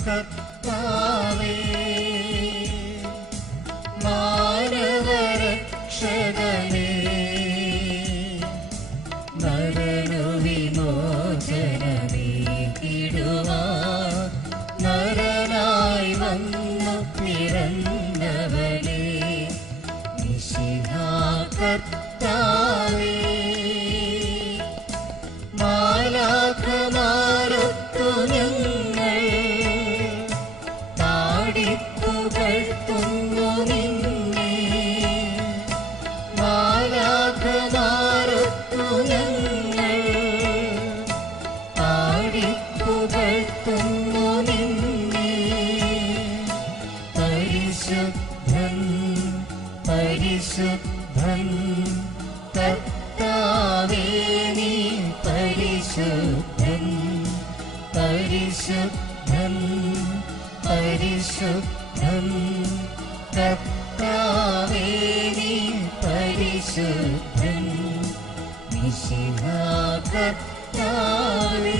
കർത്താവേ മാനവരക്ഷകനേ നരനു വിമോചനമേകിടുവാൻ നരനായി വന്നു പിറന്നവനേ മിശിഹാ കർത്താവേ മാലാഖമാരൊത്തു ഞങ്ങൾ പാടിപ്പുകഴ്ത്തുന്നു നിന്നെ മാലാഖമാരൊത്തു ഞങ്ങൾ പാടിപ്പുകഴ്ത്തുന്നു നിന്നെ പരിശുദ്ധൻ പരിശുദ്ധൻ കർത്താവേ നീ പരിശുദ്ധൻ പരിശുദ്ധൻ പരിശുദ്ധൻ കർത്താവേ നീ പരിശുദ്ധൻ മിശിഹാ കർത്താവേ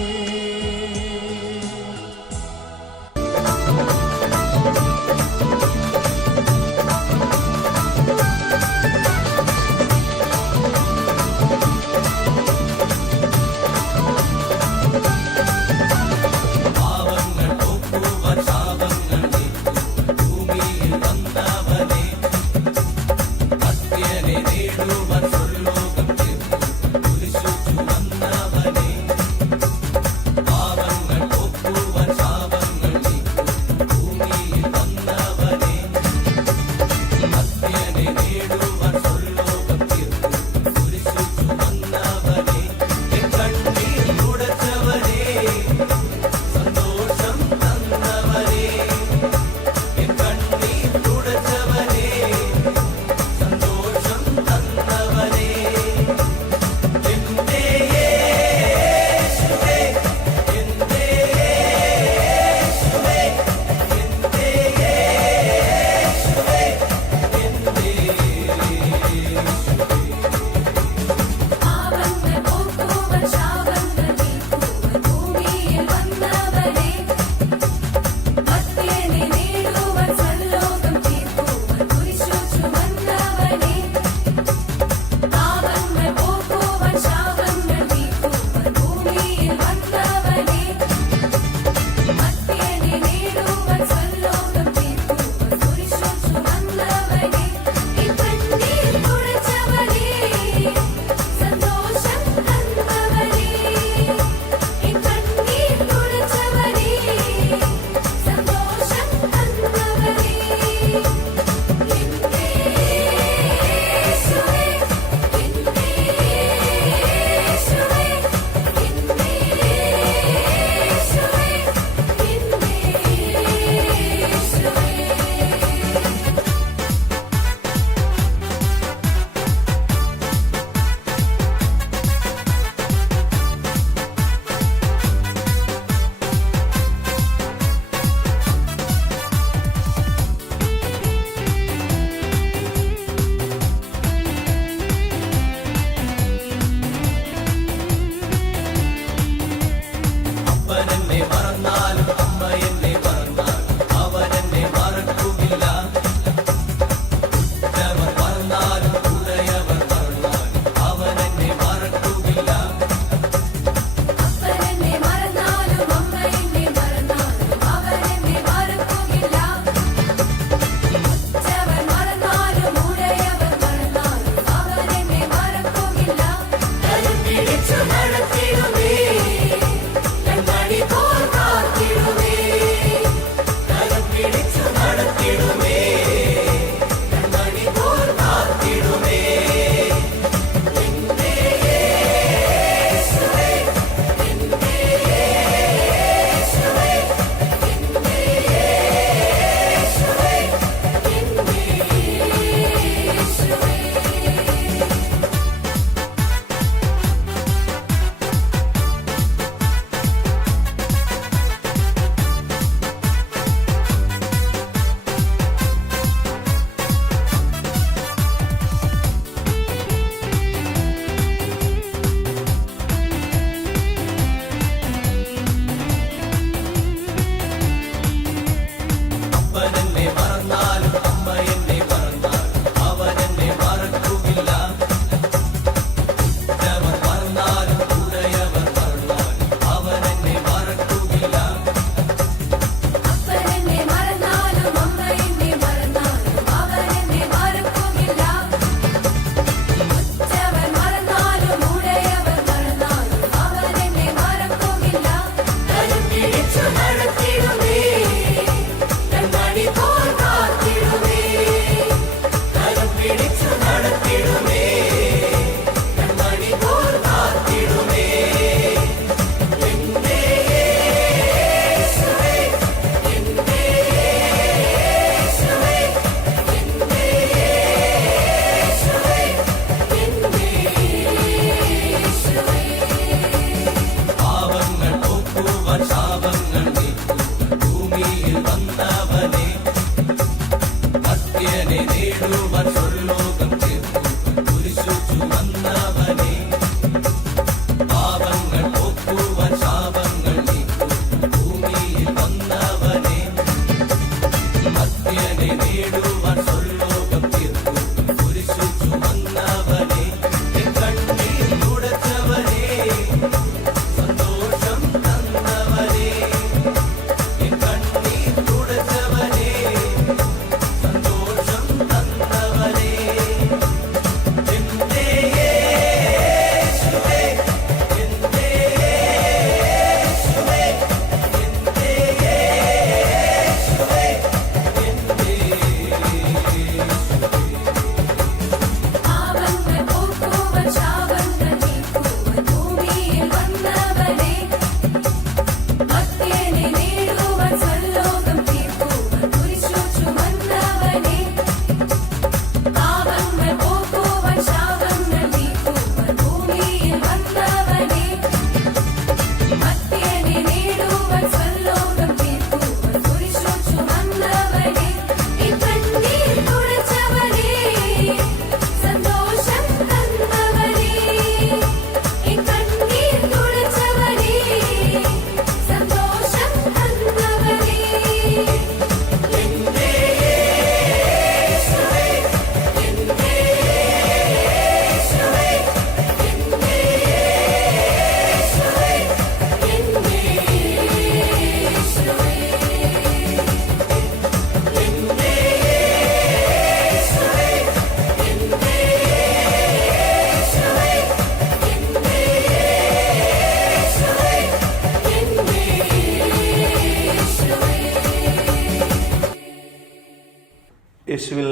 യേശുവിൽ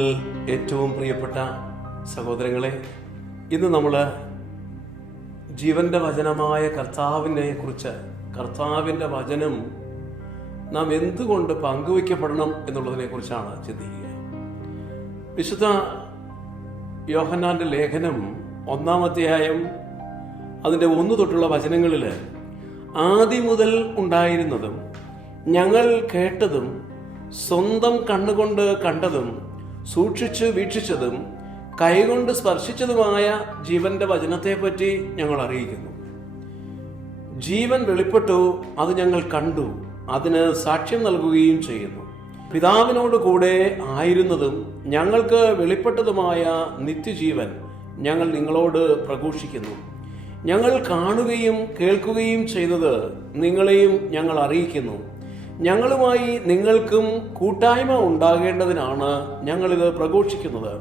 ഏറ്റവും പ്രിയപ്പെട്ട സഹോദരങ്ങളെ, ഇന്ന് നമ്മൾ ജീവന്റെ വചനമായ കർത്താവിനെ കുറിച്ച്, കർത്താവിൻ്റെ വചനം നാം എന്തുകൊണ്ട് പങ്കുവയ്ക്കപ്പെടണം എന്നുള്ളതിനെ കുറിച്ചാണ് ചിന്തിക്കുക. വിശുദ്ധ യോഹന്നാന്റെ ലേഖനം 1-ാം അധ്യായം അതിൻ്റെ 1 തൊട്ടുള്ള വചനങ്ങളിൽ ആദി മുതൽ ഉണ്ടായിരുന്നതും ഞങ്ങൾ കേട്ടതും സ്വന്തം കണ്ണുകൊണ്ട് കണ്ടതും സൂക്ഷിച്ച് വീക്ഷിച്ചതും കൈകൊണ്ട് സ്പർശിച്ചതുമായ ജീവന്റെ വചനത്തെപ്പറ്റി ഞങ്ങൾ അറിയിക്കുന്നു. ജീവൻ വെളിപ്പെട്ടു, അത് ഞങ്ങൾ കണ്ടു, അതിന് സാക്ഷ്യം നൽകുകയും ചെയ്യുന്നു. പിതാവിനോട് കൂടെ ആയിരുന്നതും ഞങ്ങൾക്ക് വെളിപ്പെട്ടതുമായ നിത്യജീവൻ ഞങ്ങൾ നിങ്ങളോട് പ്രഘോഷിക്കുന്നു. ഞങ്ങൾ കാണുകയും കേൾക്കുകയും ചെയ്തത് നിങ്ങളെയും ഞങ്ങൾ അറിയിക്കുന്നു. ഞങ്ങളുമായി നിങ്ങൾക്കും കൂട്ടായ്മ ഉണ്ടാകേണ്ടതിനാണ് ഞങ്ങളിത് പ്രഘോഷിക്കുന്നത്.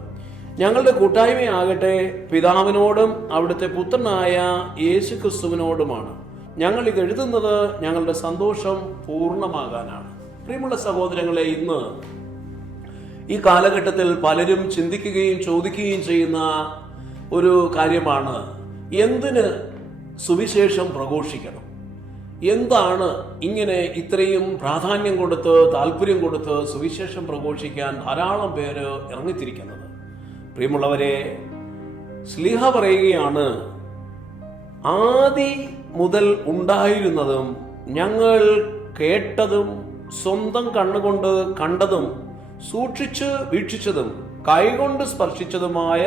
ഞങ്ങളുടെ കൂട്ടായ്മയാകട്ടെ പിതാവിനോടും അവിടുത്തെ പുത്രനായ യേശു ക്രിസ്തുവിനോടുമാണ്. ഞങ്ങൾ ഇത് എഴുതുന്നത് ഞങ്ങളുടെ സന്തോഷം പൂർണ്ണമാകാനാണ്. പ്രിയമുള്ള സഹോദരങ്ങളെ, ഇന്ന് ഈ കാലഘട്ടത്തിൽ പലരും ചിന്തിക്കുകയും ചോദിക്കുകയും ചെയ്യുന്ന ഒരു കാര്യമാണ്, എന്തിന് സുവിശേഷം പ്രഘോഷിക്കണം? എന്താണ് ഇങ്ങനെ ഇത്രയും പ്രാധാന്യം കൊടുത്ത് താല്പര്യം കൊടുത്ത് സുവിശേഷം പ്രഘോഷിക്കാൻ ധാരാളം പേര് ഇറങ്ങിത്തിരിക്കുന്നത്? പ്രിയമുള്ളവരെ, ശ്ലീഹ പറയുകയാണ്, ആദി മുതൽ ഉണ്ടായിരുന്നതും ഞങ്ങൾ കേട്ടതും സ്വന്തം കണ്ണുകൊണ്ട് കണ്ടതും സൂക്ഷിച്ച് വീക്ഷിച്ചതും കൈകൊണ്ട് സ്പർശിച്ചതുമായ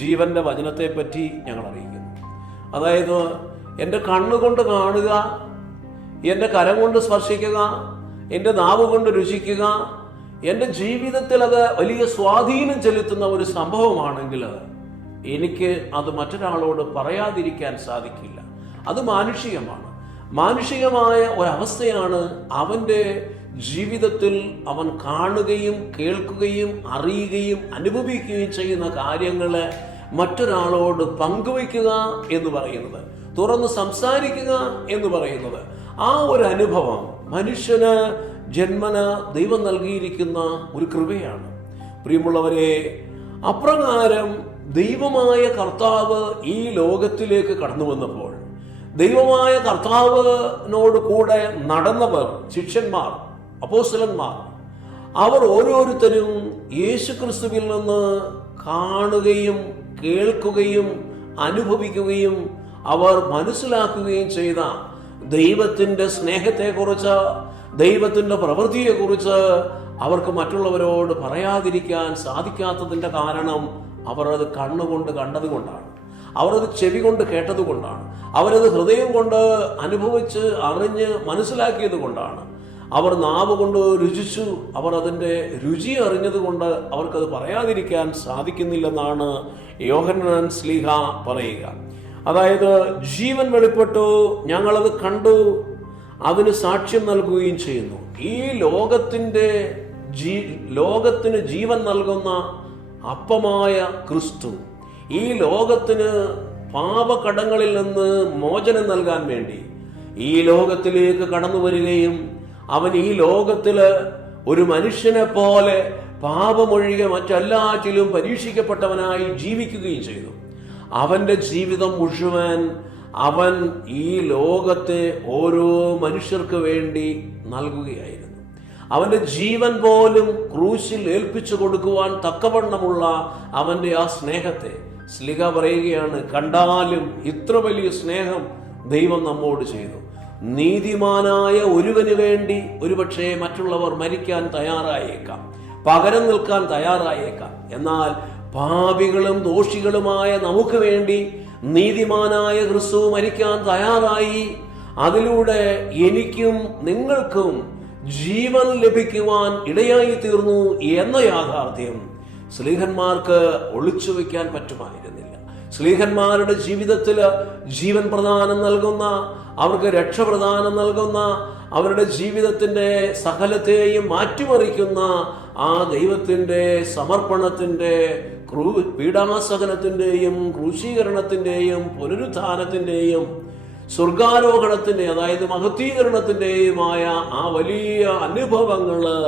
ജീവന്റെ വചനത്തെപ്പറ്റി ഞങ്ങൾ അറിയിക്കുന്നു. അതായത് എൻ്റെ കണ്ണുകൊണ്ട് കാണുക, എൻ്റെ കരം കൊണ്ട് സ്പർശിക്കുക, എൻ്റെ നാവ് കൊണ്ട് രുചിക്കുക, എൻ്റെ ജീവിതത്തിൽ അത് വലിയ സ്വാധീനം ചെലുത്തുന്ന ഒരു സംഭവമാണെങ്കിൽ എനിക്ക് അത് മറ്റൊരാളോട് പറയാതിരിക്കാൻ സാധിക്കില്ല. അത് മാനുഷികമാണ്. മാനുഷികമായ ഒരവസ്ഥയാണ്. അവൻ്റെ ജീവിതത്തിൽ അവൻ കാണുകയും കേൾക്കുകയും അറിയുകയും അനുഭവിക്കുകയും ചെയ്യുന്ന കാര്യങ്ങളെ മറ്റൊരാളോട് പങ്കുവയ്ക്കുക എന്ന് പറയുന്നത്, തുറന്ന് സംസാരിക്കുക എന്ന് പറയുന്നത്, ആ ഒരു അനുഭവം മനുഷ്യന് ജന്മന ദൈവം നൽകിയിരിക്കുന്ന ഒരു കൃപയാണ്. പ്രിയമുള്ളവരെ, അപ്രകാരം ദൈവമായ കർത്താവ് ഈ ലോകത്തിലേക്ക് കടന്നു വന്നപ്പോൾ ദൈവമായ കർത്താവിനോട് കൂടെ നടന്നവർ, ശിഷ്യന്മാർ, അപ്പോസ്തലന്മാർ, അവർ ഓരോരുത്തരും യേശു ക്രിസ്തുവിൽ നിന്ന് കാണുകയും കേൾക്കുകയും അനുഭവിക്കുകയും അവർ മനസ്സിലാക്കുകയും ചെയ്ത ദൈവത്തിൻ്റെ സ്നേഹത്തെക്കുറിച്ച്, ദൈവത്തിൻ്റെ പ്രവൃത്തിയെക്കുറിച്ച് അവർക്ക് മറ്റുള്ളവരോട് പറയാതിരിക്കാൻ സാധിക്കാത്തതിൻ്റെ കാരണം അവർ അത് കണ്ണുകൊണ്ട് കണ്ടതുകൊണ്ടാണ്, അവരത് ചെവി കൊണ്ട് കേട്ടതുകൊണ്ടാണ്, അവരത് ഹൃദയം കൊണ്ട് അനുഭവിച്ച് അറിഞ്ഞ് മനസ്സിലാക്കിയത് കൊണ്ടാണ്, അവർ നാവ് കൊണ്ട് രുചിച്ചു, അവർ അതിൻ്റെ രുചി അറിഞ്ഞതുകൊണ്ട് അവർക്കത് പറയാതിരിക്കാൻ സാധിക്കുന്നില്ലെന്നാണ് യോഹന്നാൻ ശ്ലീഹ പറയുക. അതായത് ജീവൻ വെളിപ്പെട്ടു, ഞങ്ങളത് കണ്ടു, അതിന് സാക്ഷ്യം നൽകുകയും ചെയ്യുന്നു. ഈ ലോകത്തിന് ജീവൻ നൽകുന്ന അപ്പമായ ക്രിസ്തു ഈ ലോകത്തിന് പാപകടങ്ങളിൽ നിന്ന് മോചനം നൽകാൻ വേണ്ടി ഈ ലോകത്തിലേക്ക് കടന്നു വരികയും അവൻ ഈ ലോകത്തില് ഒരു മനുഷ്യനെ പോലെ പാപമൊഴികെ മറ്റെല്ലാറ്റിലും പരീക്ഷിക്കപ്പെട്ടവനായി ജീവിക്കുകയും ചെയ്തു. അവന്റെ ജീവിതം മുഴുവൻ അവൻ ഈ ലോകത്തെ ഓരോ മനുഷ്യർക്ക് വേണ്ടി നൽകുകയായിരുന്നു. അവന്റെ ജീവൻ പോലും ക്രൂശിൽ ഏൽപ്പിച്ചു കൊടുക്കുവാൻ തക്കവണ്ണമുള്ള അവന്റെ ആ സ്നേഹത്തെ ശ്ലീഹ പറയുകയാണ്, കണ്ടാലും ഇത്ര വലിയ സ്നേഹം ദൈവം നമ്മോട് ചെയ്തു. നീതിമാനായ ഒരുവന് വേണ്ടി ഒരുപക്ഷെ മറ്റുള്ളവർ മരിക്കാൻ തയ്യാറായേക്കാം, പകരം നിൽക്കാൻ തയ്യാറായേക്കാം. എന്നാൽ പാപികളും ദോഷികളുമായ നമുക്ക് വേണ്ടി നീതിമാനായ ക്രിസ്തു മരിക്കാൻ തയ്യാറായി. അതിലൂടെ എനിക്കും നിങ്ങൾക്കും ജീവൻ ലഭിക്കുവാൻ ഇടയായി തീർന്നു എന്ന യാഥാർത്ഥ്യം ശ്ലീഹന്മാർക്ക് ഒളിച്ചു വയ്ക്കാൻ പറ്റുമായിരുന്നില്ല. ശ്ലീഹന്മാരുടെ ജീവിതത്തിൽ ജീവൻ പ്രദാനം നൽകുന്ന, അവർക്ക് രക്ഷപ്രദാനം നൽകുന്ന, അവരുടെ ജീവിതത്തിന്റെ സകലത്തെയും മാറ്റിമറിക്കുന്ന ആ ദൈവത്തിന്റെ സമർപ്പണത്തിന്റെ, പീഡാസഹനത്തിന്റെയും ക്രൂശീകരണത്തിന്റെയും പുനരുത്ഥാനത്തിന്റെയും സ്വർഗാരോഹണത്തിന്റെ, അതായത് മഹത്വീകരണത്തിന്റെയുമായ ആ വലിയ അനുഭവങ്ങള്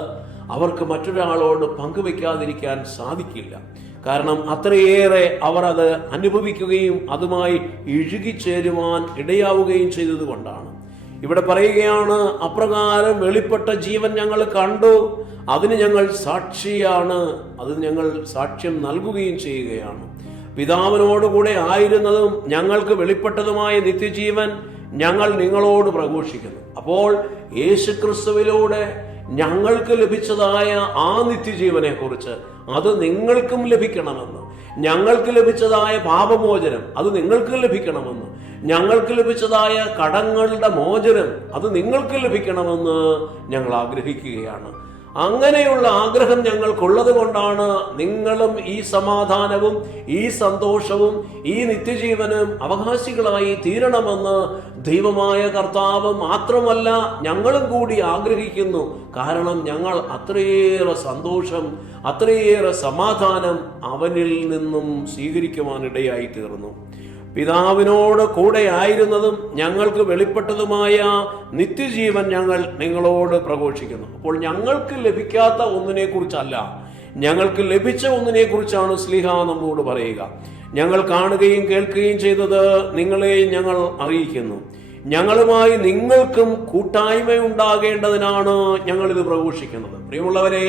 അവർക്ക് മറ്റൊരാളോട് പങ്കുവെക്കാതിരിക്കാൻ സാധിക്കില്ല. കാരണം അത്രയേറെ അവർ അത് അനുഭവിക്കുകയും അതുമായി ഇഴുകിച്ചേരുവാൻ ഇടയാവുകയും ചെയ്തതുകൊണ്ടാണ്. ഇവിടെ പറയുകയാണ്, അപ്രകാരം വെളിപ്പെട്ട ജീവൻ ഞങ്ങൾ കണ്ടു, അതിന് ഞങ്ങൾ സാക്ഷിയാണ്, അതിന് ഞങ്ങൾ സാക്ഷ്യം നൽകുകയും ചെയ്യുകയാണ്. പിതാവിനോടുകൂടെ ആയിരുന്നതും ഞങ്ങൾക്ക് വെളിപ്പെട്ടതുമായ നിത്യജീവൻ ഞങ്ങൾ നിങ്ങളോട് പ്രഘോഷിക്കുന്നു. അപ്പോൾ യേശുക്രിസ്തുവിലൂടെ ഞങ്ങൾക്ക് ലഭിച്ചതായ ആ നിത്യജീവനെ കുറിച്ച് അത് നിങ്ങൾക്കും ലഭിക്കണമെന്ന്, ഞങ്ങൾക്ക് ലഭിച്ചതായ പാപമോചനം അത് നിങ്ങൾക്ക് ലഭിക്കണമെന്ന്, ഞങ്ങൾക്ക് ലഭിച്ചതായ കടങ്ങളുടെ മോചനം അത് നിങ്ങൾക്ക് ലഭിക്കണമെന്ന് ഞങ്ങൾ ആഗ്രഹിക്കുകയാണ്. അങ്ങനെയുള്ള ആഗ്രഹം ഞങ്ങൾക്കുള്ളത് കൊണ്ടാണ് നിങ്ങളും ഈ സമാധാനവും ഈ സന്തോഷവും ഈ നിത്യജീവനും അവകാശികളായി തീരണമെന്ന് ദൈവമായ കർത്താവ് മാത്രമല്ല ഞങ്ങളും കൂടി ആഗ്രഹിക്കുന്നു. കാരണം ഞങ്ങൾ അത്രയേറെ സന്തോഷം, അത്രയേറെ സമാധാനം അവനിൽ നിന്നും സ്വീകരിക്കുവാനിടയായി തീർന്നു. പിതാവിനോട് കൂടെ ആയിരുന്നതും ഞങ്ങൾക്ക് വെളിപ്പെട്ടതുമായ നിത്യജീവൻ ഞങ്ങൾ നിങ്ങളോട് പ്രഘോഷിക്കുന്നു. അപ്പോൾ ഞങ്ങൾക്ക് ലഭിക്കാത്ത ഒന്നിനെ കുറിച്ചല്ല, ഞങ്ങൾക്ക് ലഭിച്ച ഒന്നിനെ കുറിച്ചാണ് ശ്ലീഹ നമ്മോട് പറയുക. ഞങ്ങൾ കാണുകയും കേൾക്കുകയും ചെയ്തത് നിങ്ങളെയും ഞങ്ങൾ അറിയിക്കുന്നു. ഞങ്ങളുമായി നിങ്ങൾക്കും കൂട്ടായ്മ ഉണ്ടാകേണ്ടതിനാണ് ഞങ്ങളിത് പ്രഘോഷിക്കുന്നത്. പ്രിയമുള്ളവരെ,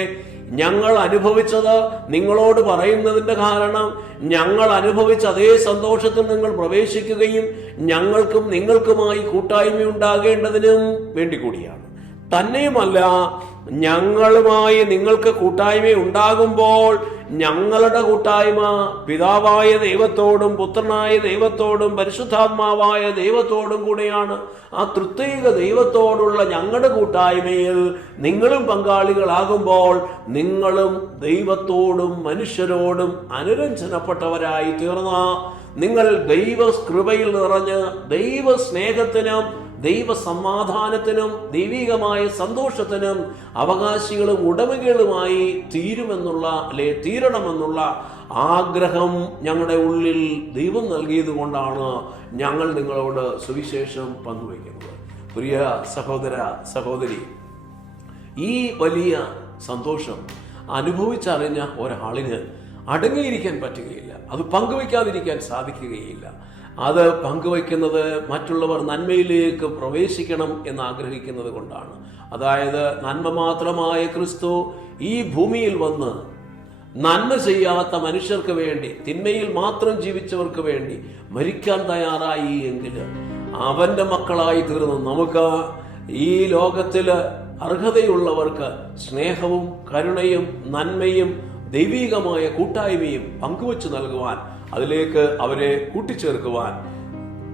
ഞങ്ങൾ അനുഭവിച്ചത് നിങ്ങളോട് പറയുന്നതിന്റെ കാരണം ഞങ്ങൾ അനുഭവിച്ച അതേ സന്തോഷത്തിൽ നിങ്ങൾ പ്രവേശിക്കുകയും ഞങ്ങൾക്കും നിങ്ങൾക്കുമായി കൂട്ടായ്മ ഉണ്ടാകേണ്ടതിനും വേണ്ടി കൂടിയാണ്. തന്നെയുമല്ല, ഞങ്ങളുമായി നിങ്ങൾക്ക് കൂട്ടായ്മ ഉണ്ടാകുമ്പോൾ ഞങ്ങളുടെ കൂട്ടായ്മ പിതാവായ ദൈവത്തോടും പുത്രനായ ദൈവത്തോടും പരിശുദ്ധാത്മാവായ ദൈവത്തോടും കൂടെയാണ്. ആ തൃത്വൈക ദൈവത്തോടുള്ള ഞങ്ങളുടെ കൂട്ടായ്മയിൽ നിങ്ങളും പങ്കാളികളാകുമ്പോൾ നിങ്ങളും ദൈവത്തോടും മനുഷ്യരോടും അനുരഞ്ജനപ്പെട്ടവരായി തീർന്ന നിങ്ങൾ ദൈവകൃപയിൽ നിറഞ്ഞ് ദൈവ സ്നേഹത്തിനും ദൈവ സമാധാനത്തിനും ദൈവികമായ സന്തോഷത്തിനും അവകാശികളും ഉടമകളുമായി തീരണമെന്നുള്ള ആഗ്രഹം ഞങ്ങളുടെ ഉള്ളിൽ ദൈവം നൽകിയത് കൊണ്ടാണ് ഞങ്ങൾ നിങ്ങളോട് സുവിശേഷം പങ്കുവയ്ക്കുന്നത്. പ്രിയ സഹോദര സഹോദരി, ഈ വലിയ സന്തോഷം അനുഭവിച്ചറിഞ്ഞ ഒരാളിന് അടങ്ങിയിരിക്കാൻ പറ്റുകയില്ല, അത് പങ്കുവയ്ക്കാതിരിക്കാൻ സാധിക്കുകയില്ല. അത് പങ്കുവയ്ക്കുന്നത് മറ്റുള്ളവർ നന്മയിലേക്ക് പ്രവേശിക്കണം എന്ന് ആഗ്രഹിക്കുന്നത് കൊണ്ടാണ്. അതായത് നന്മ മാത്രമായ ക്രിസ്തു ഈ ഭൂമിയിൽ വന്ന് നന്മ ചെയ്യാത്ത മനുഷ്യർക്ക് വേണ്ടി, തിന്മയിൽ മാത്രം ജീവിച്ചവർക്ക് വേണ്ടി മരിക്കാൻ തയ്യാറായി എങ്കിൽ അവന്റെ മക്കളായി തീർന്നു നമുക്ക് ഈ ലോകത്തില് അർഹതയുള്ളവർക്ക് സ്നേഹവും കരുണയും നന്മയും ദൈവികമായ കൂട്ടായ്മയും പങ്കുവച്ചു നൽകുവാൻ, അതിലേക്ക് അവരെ കൂട്ടിച്ചേർക്കുവാൻ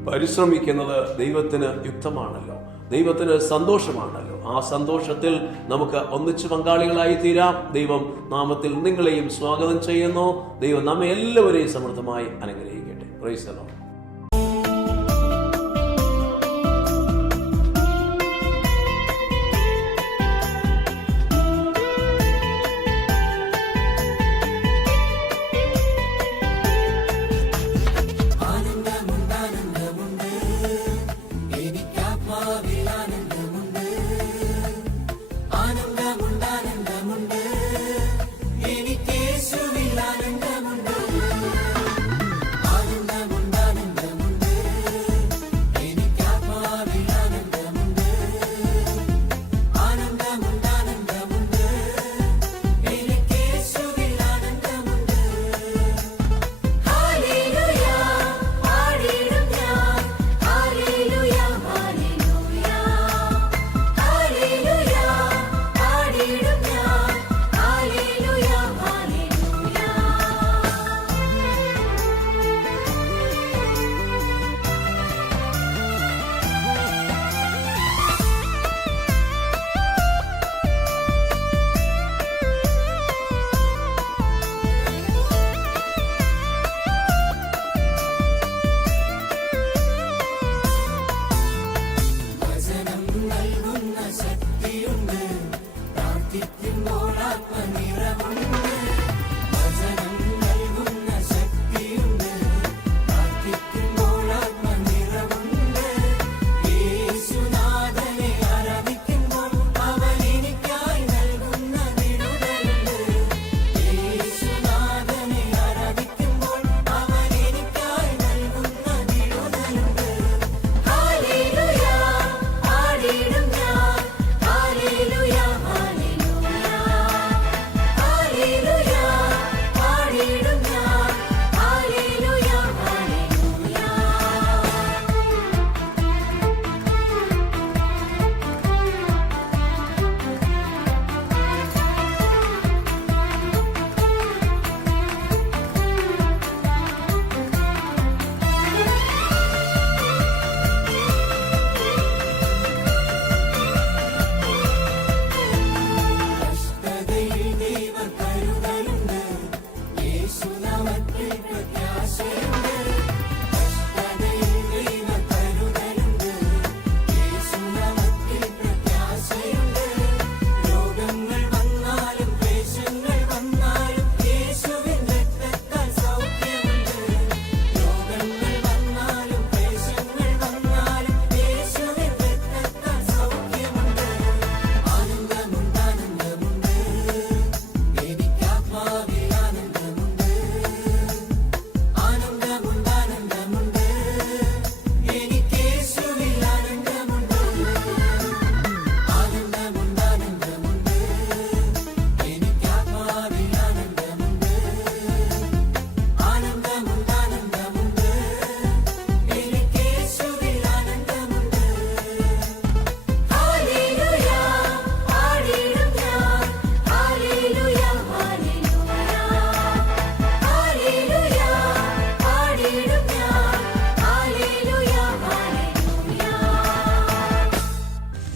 പരിശ്രമിക്കുന്നത് ദൈവത്തിന് യുക്തമാണല്ലോ, ദൈവത്തിന് സന്തോഷമാണല്ലോ. ആ സന്തോഷത്തിൽ നമുക്ക് ഒന്നിച്ച് പങ്കാളികളായി തീരാം. ദൈവം നാമത്തിൽ നിങ്ങളെയും സ്വാഗതം ചെയ്യുന്നു. ദൈവം നമ്മെ എല്ലാവരെയും സമൃദ്ധമായി അനുഗ്രഹിക്കട്ടെ. Praise the Lord. ആനന്ദമുണ്ടാനന്ദമുണ്ട്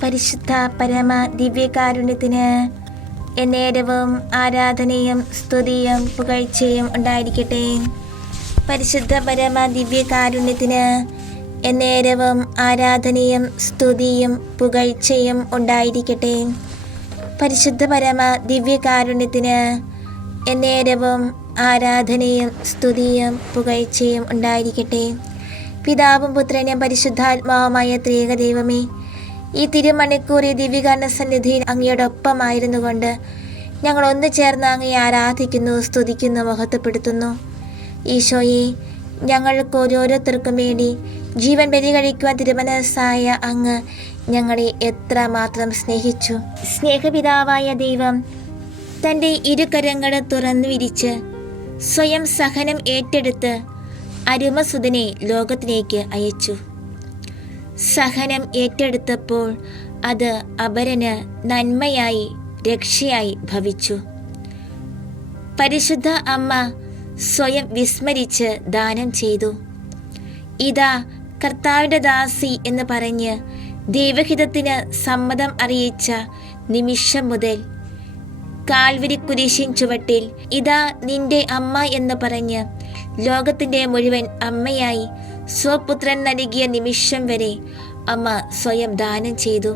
പരിശുദ്ധ പരമ ദിവ്യകാരുണ്യത്തിന് എന്നേരവും ആരാധനയും സ്തുതിയും പുകഴ്ചയും ഉണ്ടായിരിക്കട്ടെ. പരിശുദ്ധ പരമ ദിവ്യകാരുണ്യത്തിന് എന്നേരവും ആരാധനയും സ്തുതിയും പുകഴ്ചയും ഉണ്ടായിരിക്കട്ടെ. പരിശുദ്ധ പരമ ദിവ്യകാരുണ്യത്തിന് എന്നേരവും ആരാധനയും സ്തുതിയും പുകഴ്ചയും ഉണ്ടായിരിക്കട്ടെ. പിതാവും പുത്രനും പരിശുദ്ധാത്മാവുമായ ത്രിയേക ദൈവമേ, ഈ തിരുമണിക്കൂർ ഈ ദിവ്യകാരുണ്യ സന്നിധിയിൽ അങ്ങയോടൊപ്പമായിരുന്നു കൊണ്ട് ഞങ്ങൾ ഒന്നു ചേർന്ന് അങ്ങയെ ആരാധിക്കുന്നു, സ്തുതിക്കുന്നു, മഹത്വപ്പെടുത്തുന്നു. ഈശോയെ, ഞങ്ങൾക്ക് ഓരോരുത്തർക്കും വേണ്ടി ജീവൻ ബലി കഴിക്കുവാൻ തിരുമനസ്സായ അങ്ങ് ഞങ്ങളെ എത്രമാത്രം സ്നേഹിച്ചു. സ്നേഹപിതാവായ ദൈവം തൻ്റെ ഇരുകരങ്ങളെ തുറന്നു വിരിച്ച് സ്വയം സഹനം ഏറ്റെടുത്ത് അരുമസുതനെ ലോകത്തിലേക്ക് അയച്ചു. സഹനം ഏറ്റെടുത്തപ്പോൾ അത് അപരന് നന്മയായി രക്ഷയായി ഭവിച്ചു. പരിശുദ്ധ അമ്മ സ്വയം വിസ്മരിച്ച് ദാനം ചെയ്തു. ഇതാ കർത്താവിൻ്റെ ദാസി എന്ന് പറഞ്ഞ് ദൈവഹിതത്തിന് സമ്മതം അറിയിച്ച നിമിഷം മുതൽ കാൽവരി കുരിശിൻ ചുവട്ടിൽ ഇതാ നിന്റെ അമ്മ എന്ന് പറഞ്ഞ് ലോകത്തിൻ്റെ മുഴുവൻ അമ്മയായി സ്വപുത്രൻ നൽകിയ നിമിഷം വരെ അമ്മ സ്വയം ദാനം ചെയ്തു.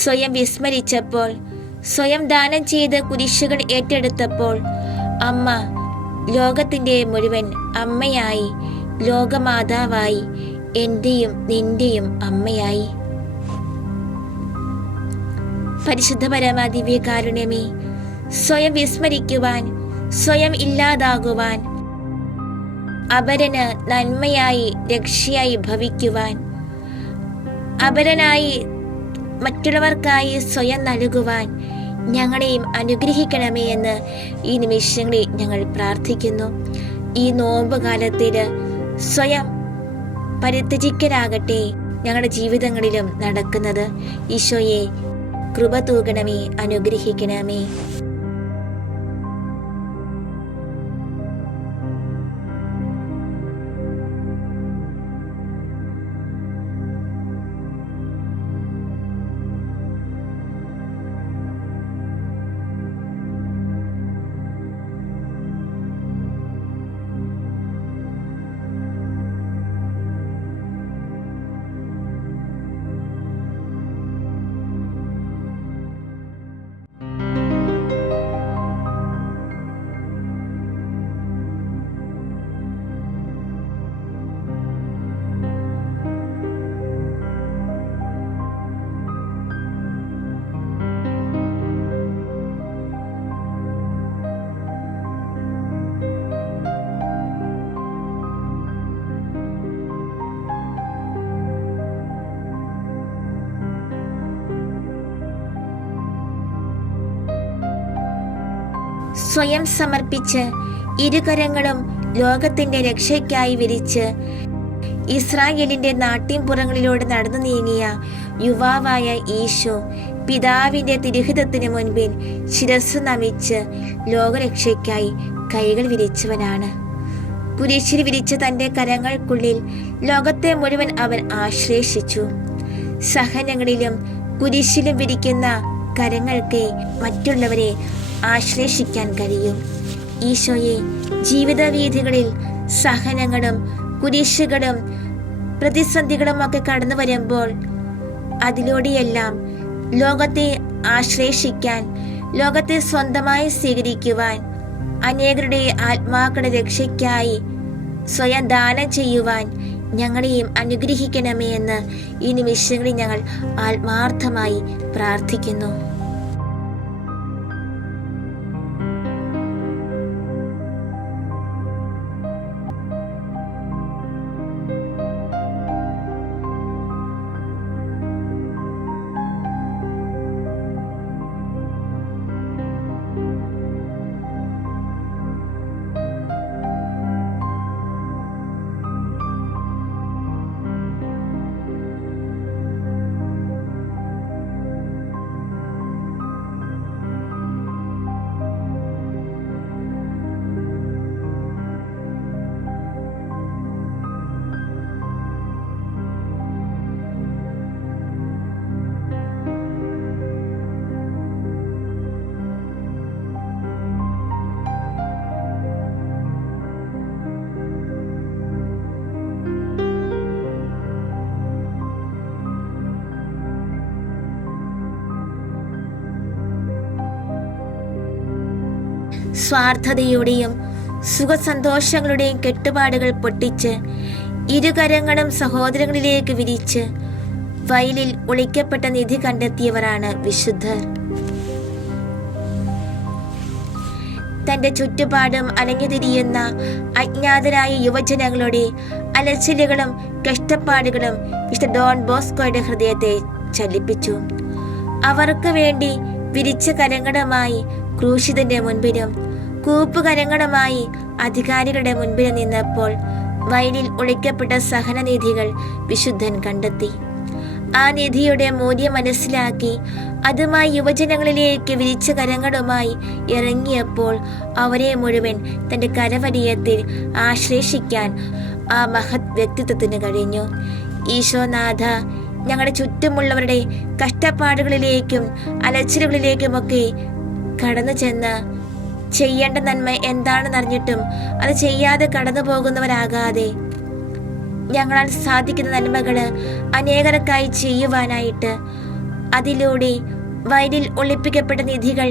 സ്വയം വിസ്മരിച്ചപ്പോൾ, സ്വയം ദാനം ചെയ്ത് കുരിശുകൾ ഏറ്റെടുത്തപ്പോൾ അമ്മ ലോകത്തിൻ്റെ മുഴുവൻ അമ്മയായി, ലോകമാതാവായി, എൻ്റെയും നിന്റെയും അമ്മയായി. പരിശുദ്ധ പരമ ദിവ്യകാരുണ്യമേ, സ്വയം വിസ്മരിക്കുവാൻ, സ്വയം ഇല്ലാതാകുവാൻ, അപരന് നന്മയായി രക്ഷയായി ഭവിക്കുവാൻ, അപരനായി മറ്റുള്ളവർക്കായി സ്വയം നൽകുവാൻ ഞങ്ങളെയും അനുഗ്രഹിക്കണമേ എന്ന് ഈ നിമിഷങ്ങളിൽ ഞങ്ങൾ പ്രാർത്ഥിക്കുന്നു. ഈ നോമ്പ് കാലത്തിൽ സ്വയം പരിത്യജിക്കലാകട്ടെ ഞങ്ങളുടെ ജീവിതങ്ങളിലും നടക്കുന്നത്. ഈശോയെ, കൃപ തൂകണമേ, അനുഗ്രഹിക്കണമേ. സ്വയം സമർപ്പിച്ച് ഇരുകരങ്ങളും ലോകത്തിന്റെ രക്ഷയ്ക്കായി വിരിച്ച് ഇസ്രായേലിന്റെ നാട്ടിൻപുറങ്ങളിലൂടെ നടന്നു നീങ്ങിയ യുവാവായ ഈശോ പിതാവിന്റെ തിരുഹിതത്തിനു മുൻപിൽ ശിരസ്സു നമിച്ച് ലോകരക്ഷയ്ക്കായി കൈകൾ വിരിച്ചവനാണ്. കുരിശിൽ വിരിച്ച തന്റെ കരങ്ങൾക്കുള്ളിൽ ലോകത്തെ മുഴുവൻ അവൻ ആശ്ലേഷിച്ചു. സഹനങ്ങളിലും കുരിശിലും വിരിക്കുന്ന കരങ്ങൾക്ക് മറ്റുള്ളവരെ ആശ്ലേഷിക്കാൻ കഴിയും. ഈശോയെ, ജീവിതവീഥികളിൽ സഹനങ്ങളും കുരിശുകളും പ്രതിസന്ധികളും ഒക്കെ കടന്നു വരുമ്പോൾ അതിലൂടെയെല്ലാം ലോകത്തെ ആശ്ലേഷിക്കാൻ, ലോകത്തെ സ്വന്തമായി സ്വീകരിക്കുവാൻ, അനേകരുടെ ആത്മാക്കളുടെ രക്ഷയ്ക്കായി സ്വയം ദാനം ചെയ്യുവാൻ ഞങ്ങളെയും അനുഗ്രഹിക്കണമേ എന്ന് ഈ നിമിഷങ്ങളിൽ ഞങ്ങൾ ആത്മാർത്ഥമായി പ്രാർത്ഥിക്കുന്നു. സ്വാർത്ഥതയുടെയും സുഖസന്തോഷങ്ങളുടെയും കെട്ടുപാടുകൾ പൊട്ടിച്ച് ഇരുകരങ്ങളും സഹോദരങ്ങളിലേക്ക് വിരിച്ച് വയലിൽ ഒളിക്കപ്പെട്ട നിധി കണ്ടെത്തിയവരാണ് വിശുദ്ധർ. തന്റെ ചുറ്റുപാടും അലഞ്ഞുതിരിയുന്ന അജ്ഞാതരായ യുവജനങ്ങളുടെ അലച്ചിലുകളും കഷ്ടപ്പാടുകളും വിശുദ്ധ ഡോൺ ബോസ്കോയുടെ ഹൃദയത്തെ ചലിപ്പിച്ചു. അവർക്ക് വേണ്ടി വിരിച്ച കരങ്ങളുമായി ക്രൂശിതന്റെ മുൻപിലും കൂപ്പുകരങ്ങളുമായി അധികാരികളുടെ മുൻപിലും നിന്നപ്പോൾ വയലിൽ ഒളിക്കപ്പെട്ട സഹനനിധികൾ വിശുദ്ധൻ കണ്ടെത്തി. ആ നിധിയുടെ മൂല്യം മനസ്സിലാക്കി അതുമായി യുവജനങ്ങളിലേക്ക് വിരിച്ച കരങ്ങളുമായി ഇറങ്ങിയപ്പോൾ അവരെ മുഴുവൻ തന്റെ കരവലയത്തിൽ ആശ്ലേഷിക്കാൻ ആ മഹത് വ്യക്തിത്വത്തിന് കഴിഞ്ഞു. ഈശോനാഥ, ഞങ്ങളുടെ ചുറ്റുമുള്ളവരുടെ കഷ്ടപ്പാടുകളിലേക്കും അലച്ചിലുകളിലേക്കുമൊക്കെ കടന്നു ചെന്ന് ചെയ്യേണ്ട നന്മ എന്താണെന്നറിഞ്ഞിട്ടും അത് ചെയ്യാതെ കടന്നു പോകുന്നവരാകാതെ ഞങ്ങളാൽ സാധിക്കുന്ന നന്മകള് അനേകർക്കായി ചെയ്യുവാനായിട്ട് അതിലൂടെ വയലിൽ ഒളിപ്പിക്കപ്പെട്ട നിധികൾ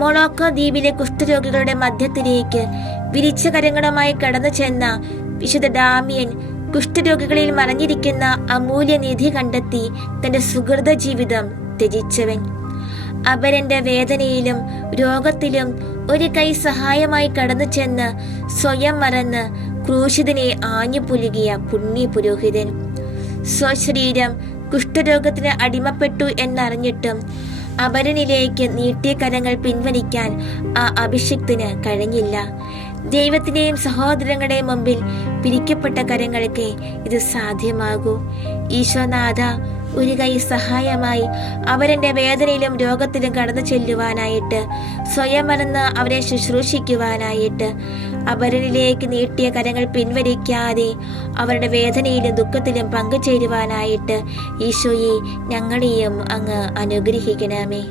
മൊണോക്കോ ദ്വീപിലെ കുഷ്ഠരോഗികളുടെ മധ്യത്തിലേക്ക് വിരിച്ച കരങ്ങളുമായി കടന്നു ചെന്ന വിശുദ്ധ ഡാമിയൻ കുഷ്ഠരോഗികളിൽ മറഞ്ഞിരിക്കുന്ന അമൂല്യ നിധി കണ്ടെത്തി തന്റെ സുഹൃത ജീവിതം ത്യജിച്ചവൻ. അപരന്റെ വേദനയിലും രോഗത്തിലും ഒരു കൈ സഹായമായി കടന്നു ചെന്ന് സ്വയം മറന്ന് ക്രൂശിതനെ ആഞ്ഞു പുലുകിയ പുണ്യ പുരോഹിതൻ. സ്വശരീരം കുഷ്ഠരോഗത്തിന് അടിമപ്പെട്ടു എന്നറിഞ്ഞിട്ടും അപരനിലേക്ക് നീട്ടിയ കരങ്ങൾ പിൻവലിക്കാൻ ആ അഭിഷിക്തന് കഴിഞ്ഞില്ല. ദൈവത്തിന്റെയും സഹോദരങ്ങളുടെയും മുമ്പിൽ പിരിക്കപ്പെട്ട കരങ്ങൾക്ക് ഇത് സാധ്യമാകൂ. ഈശോനാഥ, ഒരു കൈ സഹായമായി അവരെന്റെ വേദനയിലും രോഗത്തിലും കടന്നു ചെല്ലുവാനായിട്ട്, സ്വയം മറന്ന് അവരെ ശുശ്രൂഷിക്കുവാനായിട്ട്, അപരനിലേക്ക് നീട്ടിയ കരങ്ങൾ പിൻവലിക്കാതെ അവരുടെ വേദനയിലും ദുഃഖത്തിലും പങ്കുചേരുവാനായിട്ട് ഈശോയെ ഞങ്ങളെയും അങ്ങ് അനുഗ്രഹിക്കണമേ.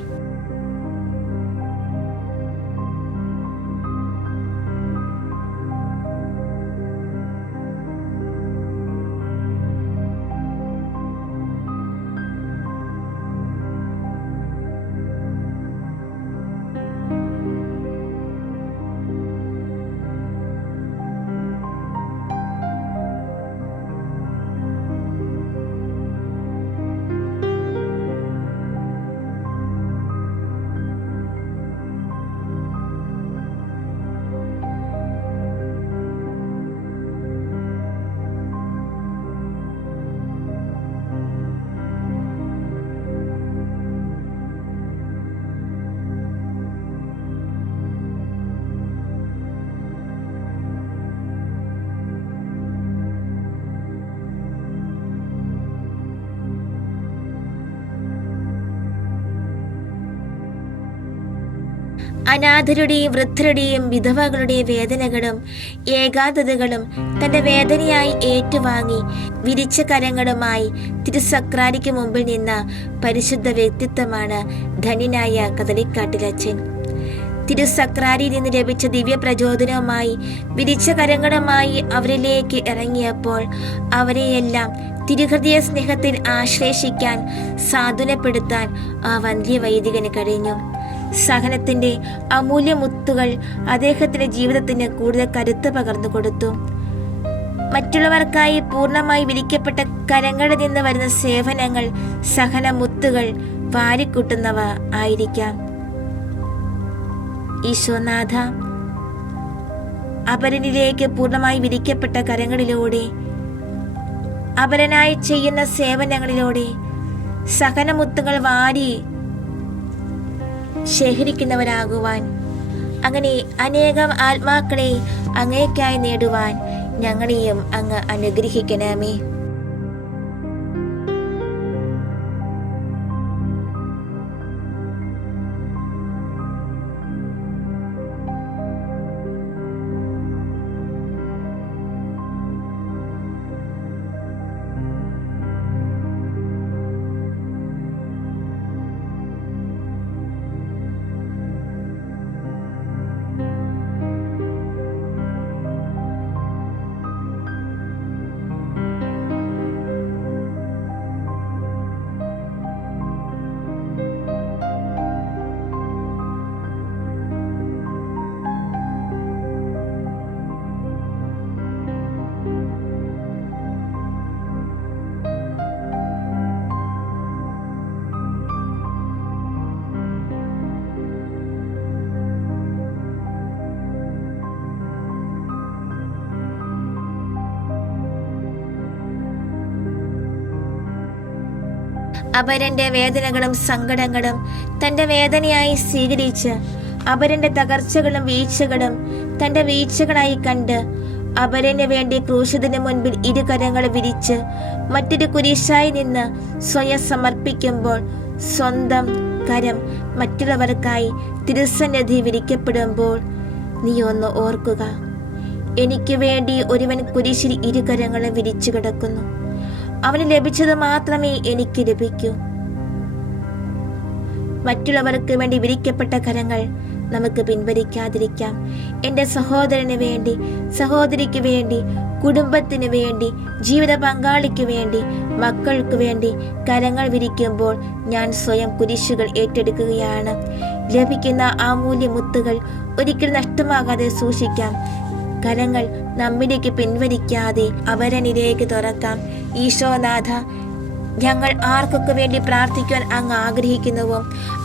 അനാഥരുടെയും വൃദ്ധരുടെയും വിധവകളുടെയും വേദനകളും ഏകാന്തതകളും തന്റെ വേദനയായി ഏറ്റുവാങ്ങി വിരിച്ച കരങ്ങളുമായി തിരുസക്രാരിക്ക് മുമ്പിൽ നിന്ന പരിശുദ്ധ വ്യക്തിത്വമാണ് ധന്യനായ കദളിക്കാട്ടിലച്ചൻ. തിരുസക്രാരിയിൽ നിന്ന് ലഭിച്ച ദിവ്യ പ്രചോദനവുമായി വിരിച്ച കരങ്ങളുമായി അവരിലേക്ക് ഇറങ്ങിയപ്പോൾ അവരെയെല്ലാം തിരുഹൃദയ സ്നേഹത്തിൽ ആശ്ലേഷിക്കാൻ, സാന്ത്വനപ്പെടുത്താൻ ആ വന്ധ്യവൈദികന് കഴിഞ്ഞു. സഹനത്തിന്റെ അമൂല്യ മുത്തുകൾ അദ്ദേഹത്തിന്റെ ജീവിതത്തിന് കൂടുതൽ കരുത്ത് പകർന്നു കൊടുത്തു. മറ്റുള്ളവർക്കായി പൂർണ്ണമായി വിരിക്കപ്പെട്ട കരങ്ങളിൽ നിന്ന് വരുന്ന സേവനങ്ങൾ സഹന മുത്തുകൾ വാരിക്കൂട്ടുന്നവ ആയിരിക്കാം. ഈശോനാഥ, അപരനിലേക്ക് പൂർണ്ണമായി വിരിക്കപ്പെട്ട കരങ്ങളിലൂടെ, അപരനായി ചെയ്യുന്ന സേവനങ്ങളിലൂടെ സഹനമുത്തുകൾ വാരി ശേഖരിക്കുന്നവരാകുവാൻ, അങ്ങനെ അനേകം ആത്മാക്കളെ അങ്ങേക്കായി നേടുവാൻ ഞങ്ങളെയും അങ്ങ് അനുഗ്രഹിക്കണമേ. അപരന്റെ വേദനകളും സങ്കടങ്ങളും തന്റെ വേദനയായി സ്വീകരിച്ച്, അപരന്റെ തകർച്ചകളും വീഴ്ചകളും തന്റെ വീഴ്ചകളായി കണ്ട്, അപരന് വേണ്ടി ക്രൂശിതന് മുൻപിൽ ഇരുകരങ്ങൾ വിരിച്ച് മറ്റൊരു കുരിശായി നിന്ന് സ്വയം സമർപ്പിക്കുമ്പോൾ, സ്വന്തം കരം മറ്റുള്ളവർക്കായി തിരുസന്നിധി വിരിക്കപ്പെടുമ്പോൾ നീ ഒന്ന് ഓർക്കുക, എനിക്ക് വേണ്ടി ഒരുവൻ കുരിശിൽ ഇരുകരങ്ങളും വിരിച്ചു കിടക്കുന്നു. അവന് ലഭിച്ചത് മാത്രമേ എനിക്ക് ലഭിക്കൂ. മറ്റുള്ളവർക്ക് വേണ്ടി വിരിക്കപ്പെട്ട കരങ്ങൾ നമുക്ക് പിൻവലിക്കാതിരിക്കാം. എൻ്റെ സഹോദരന് വേണ്ടി, സഹോദരിക്ക് വേണ്ടി, കുടുംബത്തിന് വേണ്ടി, ജീവിത പങ്കാളിക്ക് വേണ്ടി, മക്കൾക്ക് വേണ്ടി കരങ്ങൾ വിരിക്കുമ്പോൾ ഞാൻ സ്വയം കുരിശുകൾ ഏറ്റെടുക്കുകയാണ്. ലഭിക്കുന്ന ആ മൂല്യമുത്തുകൾ ഒരിക്കലും നഷ്ടമാകാതെ സൂക്ഷിക്കാം. കരങ്ങൾ നമ്മിലേക്ക് പിൻവലിക്കാതെ അപരനിലേക്ക് തുറക്കാം. ഈശോനാഥ, ഞങ്ങൾ ആർക്കൊക്കെ വേണ്ടി പ്രാർത്ഥിക്കുവാൻ അങ്ങ് ആഗ്രഹിക്കുന്നുവോ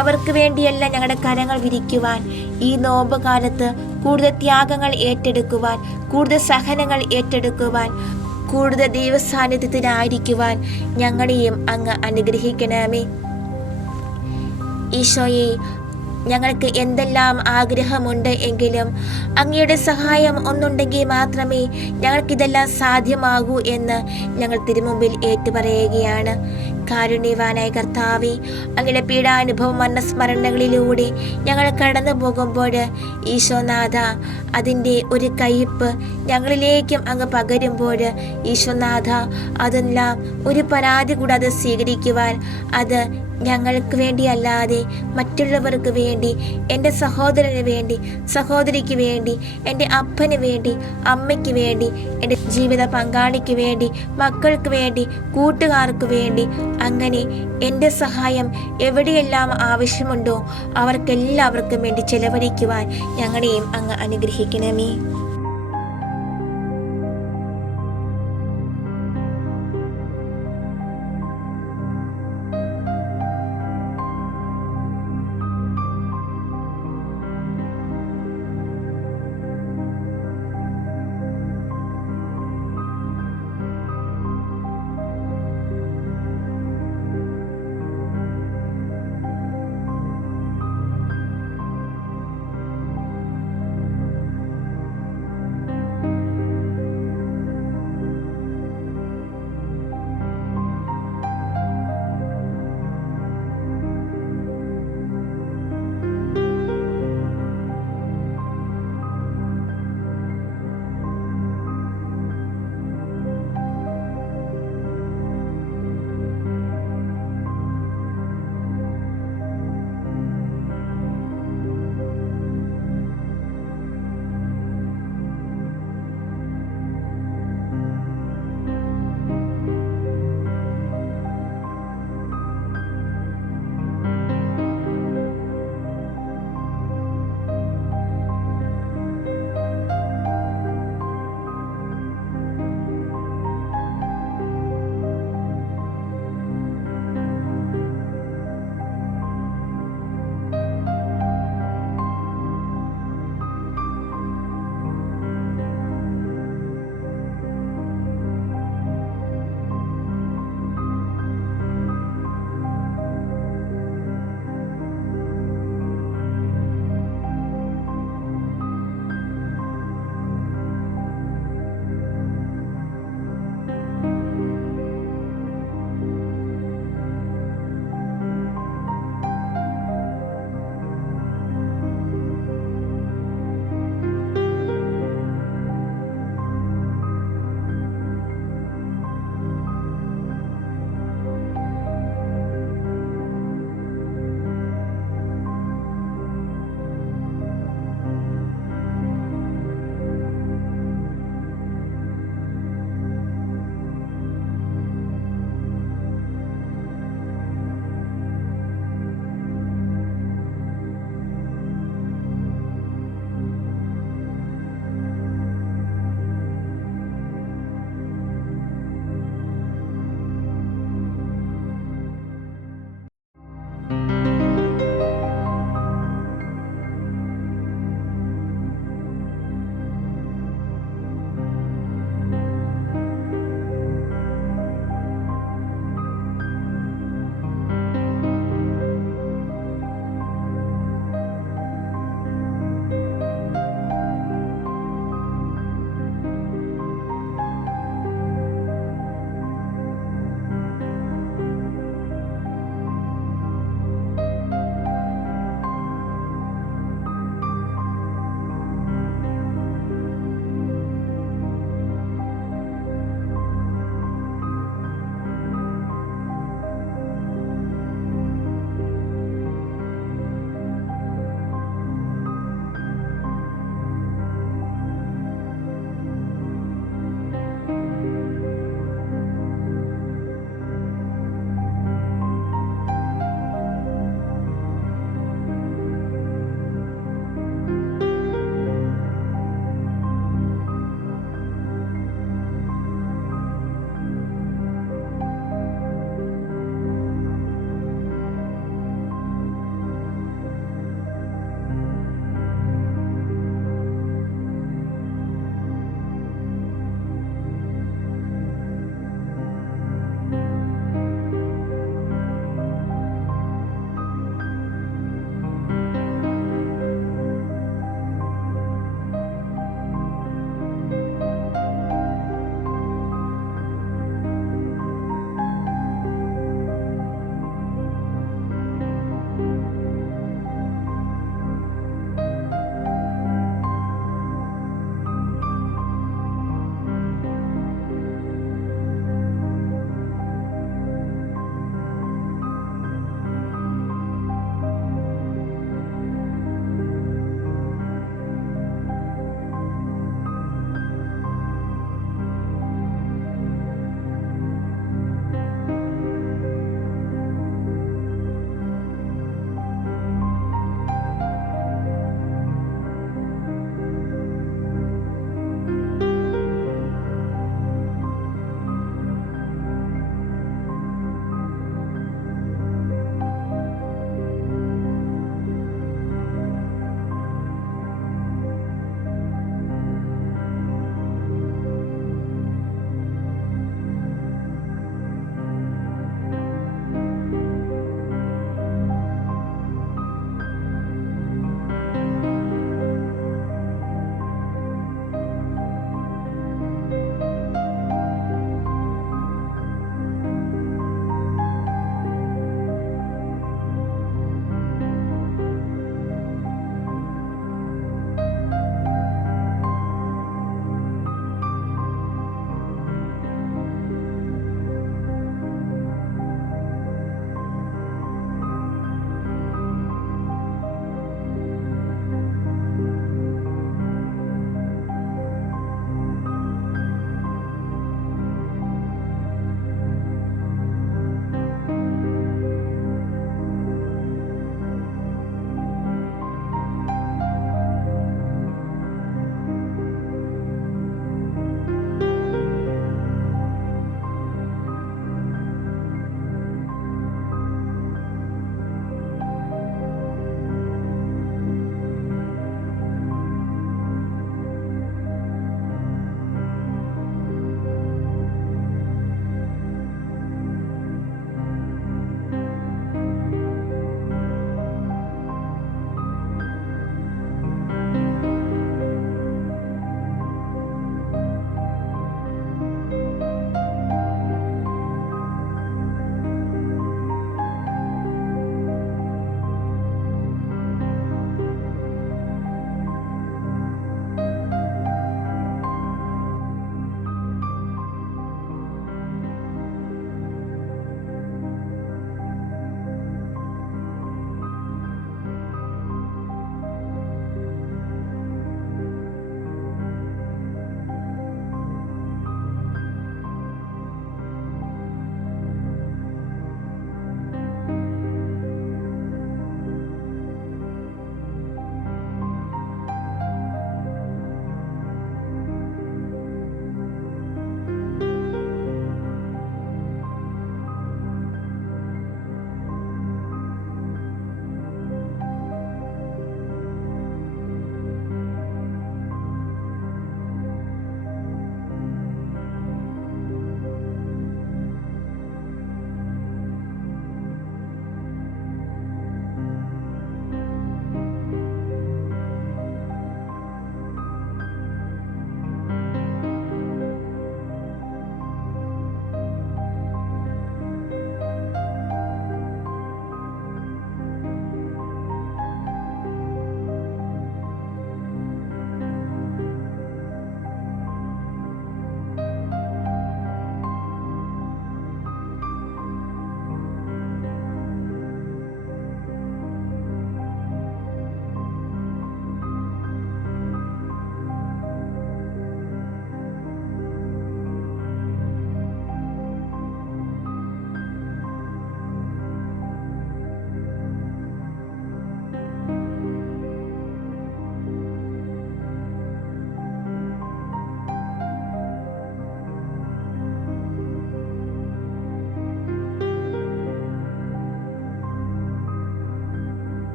അവർക്ക് വേണ്ടിയല്ല ഞങ്ങളുടെ കരങ്ങൾ വിരിക്കുവാൻ, ഈ നോമ്പ് കാലത്ത് കൂടുതൽ ത്യാഗങ്ങൾ ഏറ്റെടുക്കുവാൻ, കൂടുതൽ സഹനങ്ങൾ ഏറ്റെടുക്കുവാൻ, കൂടുതൽ ദൈവസാന്നിധ്യത്തിലായിരിക്കുവാൻ ഞങ്ങളെയും അങ്ങ് അനുഗ്രഹിക്കണമേ. ഈശോയെ, ഞങ്ങൾക്ക് എന്തെല്ലാം ആഗ്രഹമുണ്ട് എങ്കിലും അങ്ങയുടെ സഹായം ഒന്നുണ്ടെങ്കിൽ മാത്രമേ ഞങ്ങൾക്കിതെല്ലാം സാധ്യമാകൂ എന്ന് ഞങ്ങൾ തിരുമുമ്പിൽ ഏറ്റുപറയുകയാണ്. കാരുണ്യവാനായ കർത്താവേ, അങ്ങയുടെ പീഡാനുഭവ മരണസ്മരണകളിലൂടെ ഞങ്ങൾ കടന്നു പോകുമ്പോൾ ഈശോനാഥ, അതിൻ്റെ ഒരു കയ്പ് ഞങ്ങളിലേക്കും അങ്ങ് പകരുമ്പോൾ ഈശോനാഥ, അതെല്ലാം ഒരു പരാതി കൂടാതെ സ്വീകരിക്കുവാൻ, അത് ഞങ്ങൾക്ക് വേണ്ടിയല്ലാതെ മറ്റുള്ളവർക്ക് വേണ്ടി, എൻ്റെ സഹോദരന് വേണ്ടി, സഹോദരിക്ക് വേണ്ടി, എൻ്റെ അപ്പന് വേണ്ടി, അമ്മയ്ക്ക് വേണ്ടി, എൻ്റെ ജീവിത പങ്കാളിക്ക് വേണ്ടി, മക്കൾക്ക് വേണ്ടി, കൂട്ടുകാർക്ക് വേണ്ടി, അങ്ങനെ എൻ്റെ സഹായം എവിടെയെല്ലാം ആവശ്യമുണ്ടോ അവർക്കെല്ലാവർക്കും വേണ്ടി ചെലവഴിക്കുവാൻ ഞങ്ങളെയും അങ്ങ് അനുഗ്രഹിക്കണമേ.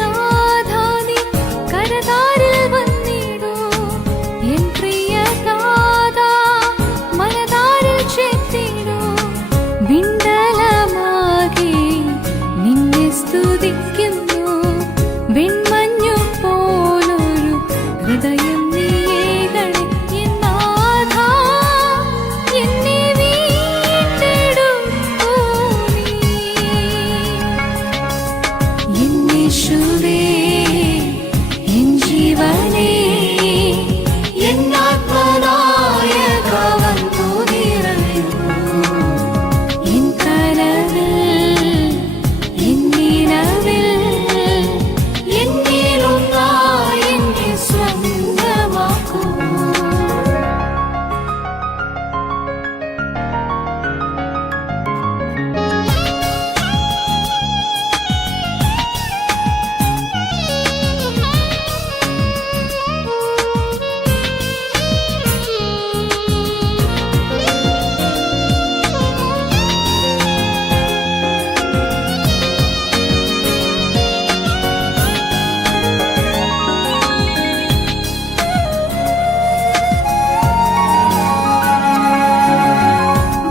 നാഥാ നീ കരതാരിൽ വന്നിടൂ എൻ പ്രിയ നാഥാ മനതാരിൽ ചേർത്തിടൂ വിണ്ടലമാകെ നിന്നെ സ്തുതിക്കുന്നു വെൺമഞ്ഞു പോലൊരു ഹൃദയം നീയേകണേ എൻ നാഥാ എന്നെ വീണ്ടെടുക്കൂ നീ എൻ യേശുവേ എൻ ജീവനേ എൻ ആത്മനായക വന്നു നിറയൂ എൻ കനവിൽ എൻ നിലവിൽ എന്നിലൊന്നായി എന്നെ സ്വന്തമാക്കൂ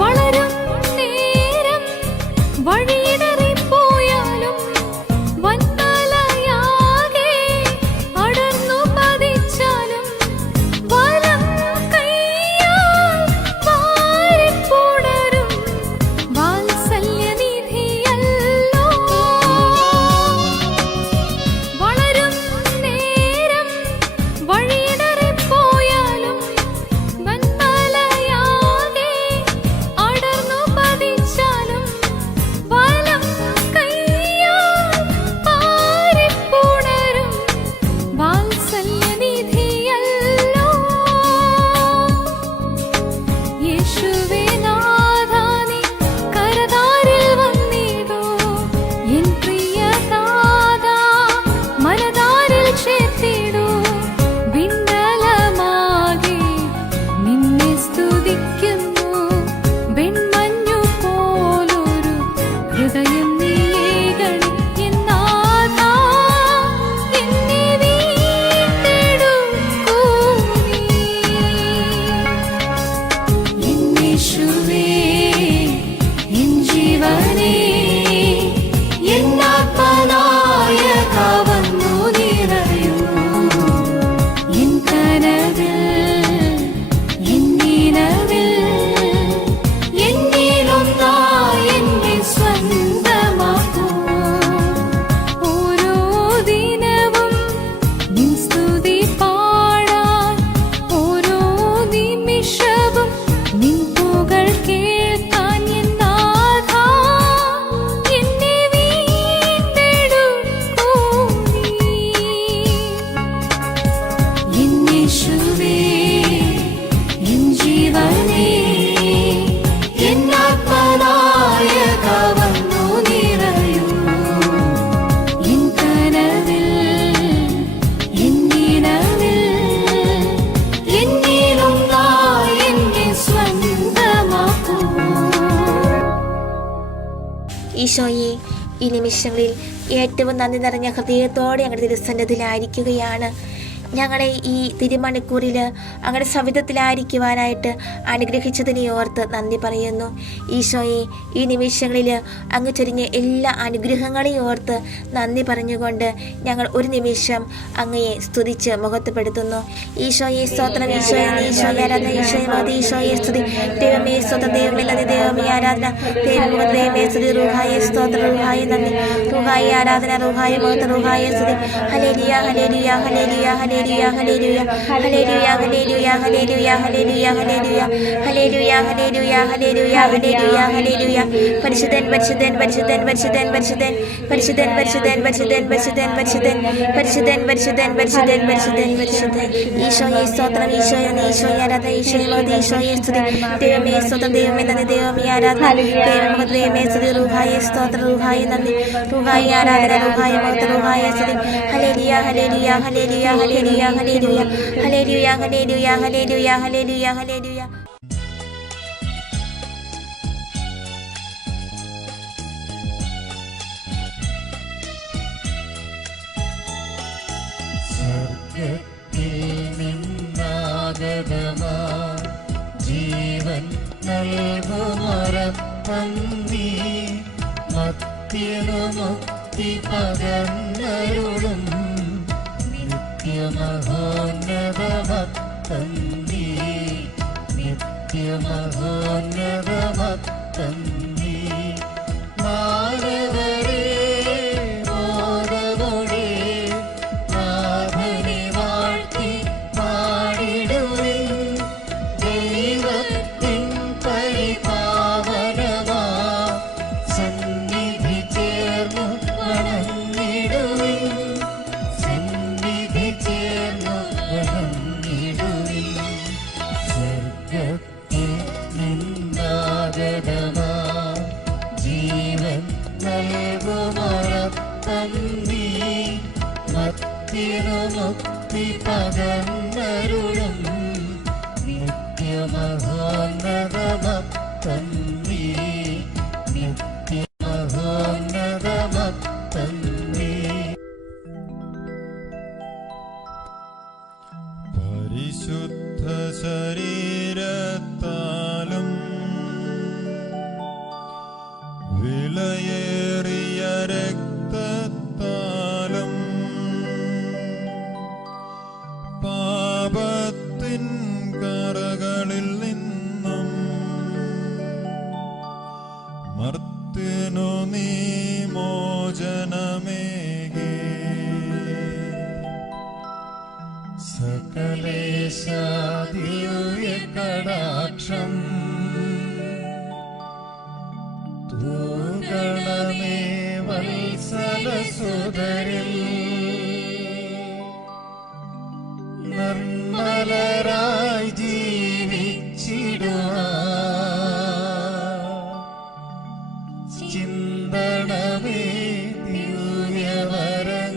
വളരും നേരം വഴിയിടറിപ്പോയാലും വന്മലയാകെ അടർന്നു പതിച്ചാലും വലം കൈയാൽ വാരിപ്പുണരും വാത്സല്യനിധിയല്ലോ. വളരും നേരം വഴിയിടറിപ്പോയാലും വന്മലയാകെ അടർന്നു പതിച്ചാലും വലം കൈയാൽ വാരിപ്പുണരും വാത്സല്യനിധിയല്ലോ. യേശുവേ നാഥാ നീ കരതാരിൽ വന്നിടൂ എൻ പ്രിയ നാഥാ മനതാരിൽ ചേർത്തിടൂ വിണ്ടലമാകെ നിന്നെ സ്തുതിക്കുന്നു വെൺമഞ്ഞു പോലൊരു ഹൃദയം നീയേകണേ എൻ നാഥാ എന്നെ വീണ്ടെടുക്കൂ നീ എൻ യേശുവേ എൻ ജീവനേ എൻ ആത്മനായക വന്നു നിറയൂ എൻ കനവിൽ എൻ നിലവിൽ എന്നിലൊന്നായി എന്നെ സ്വന്തമാക്കൂ ഓരോ ദിനവും നിൻ സ്തുതി പാടാൻ ഓരോ നിമിഷവും നിൻ പുകഴ് കേൾക്കാൻ എൻ നാഥാ എന്നെ വീണ്ടെടുക്കൂ നീ എൻ യേശുവേ എൻ ജീവനേ എൻ ആത്മനായക വന്നു നിറയൂ എൻ കനവിൽ എൻ നിലവിൽ എന്നിലൊന്നായി എന്നെ സ്വന്തമാക്കൂ. ഈശോയെ, ഈ നിമിഷങ്ങളിൽ ഏറ്റവും നന്ദി നിറഞ്ഞ ഹൃദയത്തോടെ ഞങ്ങളുടെ തിരുസന്നിധിയിലായിരിക്കുകയാണ്. ഞങ്ങളെ ഈ തിരുമണിക്കൂറിൽ അങ്ങയുടെ സവിധത്തിലായിരിക്കുവാനായിട്ട് അനുഗ്രഹിച്ചതിനെ ഓർത്ത് നന്ദി പറയുന്നു. ഈശോയെ, ഈ നിമിഷങ്ങളിൽ അങ്ങ് ചൊരിഞ്ഞ എല്ലാ അനുഗ്രഹങ്ങളെയും ഓർത്ത് നന്ദി പറഞ്ഞുകൊണ്ട് ഞങ്ങൾ ഒരു നിമിഷം അങ്ങയെ സ്തുതിച്ച് മഹത്വപ്പെടുത്തുന്നു. ഈശോയെ സ്തോത്രം, ഈശോയെ ഈശോയെ ആരാധന, ഈശോയെ മതി, ഈശോയെ സ്തുതി. ദൈവമേ സ്തോത്രം, ദൈവമേ നന്ദി, ദൈവമേ ആരാധന, ദൈവമേ സ്തുതി. റൂഹായെ സ്തോത്രം, റൂഹായെ നന്ദി, റൂഹായെ ആരാധന, റൂഹായെ മഹത്വം, റൂഹായെ സ്തുതി. ഹല്ലേലൂയ ഹല്ലേലൂയ ഹല്ലേലൂയ ഹല്ലേലൂയ ഹല്ലേലൂയ ഹല്ലേലൂയ ഹല്ലേലൂയ ഹല്ലേലൂയ ഹല്ലേലൂയ ഹല്ലേലൂയ ഹല്ലേലൂയ ഹല്ലേലൂയ ഹല്ലേലൂയ ഹല്ലേലൂയ ഹല്ലേലൂയ. പരിശുദ്ധൻ പരിശുദ്ധൻ പരിശുദ്ധൻ പരിശുദ്ധൻ പരിശുദ്ധൻ പരിശുദ്ധൻ പരിശുദ്ധൻ പരിശുദ്ധൻ പരിശുദ്ധൻ പരിശുദ്ധൻ പരിശുദ്ധൻ പരിശുദ്ധൻ പരിശുദ്ധൻ പരിശുദ്ധൻ പരിശുദ്ധൻ. ഈശോയെ സ്തോത്രം, ഈശോയെ ഈശോയെ ആരാധന, ഈശോയെ മഹത്വം, ഈശോയെ സ്തുതി. ദൈവമേ സ്തോത്രം, ദൈവമേ നന്ദി, ദൈവമേ ആരാധന, ദൈവമേ ദൈവമേ സ്തുതി. റൂഹായെ സ്തോത്രം, റൂഹായെ നന്ദി, റൂഹായെ ആരാധന, റൂഹായെ മഹത്വം, റൂഹായെ സ്തുതി. ഹല്ലേലൂയ ഹല്ലേലൂയ ഹല്ലേലൂയ ഹല്ലേലൂയ ഹല്ലേലൂയ ഹല്ലേലൂയ ഹല്ലേലൂയ ഹല്ലേലൂയ ഹല്ലേലൂയ ഹല്ലേലൂയ. സ്വർഗത്തിൽ നിന്നാഗതമാ ജീവൻ നൽകുമൊരപ്പം നീ മത്യനു മുക്തി പകർന്നരുളും നിത്യമഹോന്നതമത്തം നീ നിത്യമഹോന്നതമത്തം നീ മാനവരേ മോദമോടെ നാഥനെ വാഴ്ത്തി പാടിടുവിൻ ദൈവത്തിൻ പരിപാവനമാ സന്നിധി ചേർന്നു വണങ്ങിടുവിൻ സന്നിധി ചേർന്നു വണങ്ങിടുവിൻ സ്വർഗത്തിൽ നിന്നാഗതമാ ജീവൻ നൽകുമൊരപ്പം നീ മത്യനു മുക്തി പകർന്നരുളും നിത്യമഹോന്നതമത്തം നീ നിത്യമഹോന്നതമത്തം നീ പരിശുദ്ധ ശരീരത്താലും വിലയേറിയ രക്തത്താലും പാപത്തിൻ കറകളിൽ നിന്നും മർത്യനു നീ മോചനമേകി സകലേശാദിവ്യകടാക്ഷം തൂഗണമേ വത്സലസുതരിൽ നിർമ്മലരായി ജീവിച്ചിടുവാൻ ചിന്തണമേ ദിവ്യവരങ്ങൾ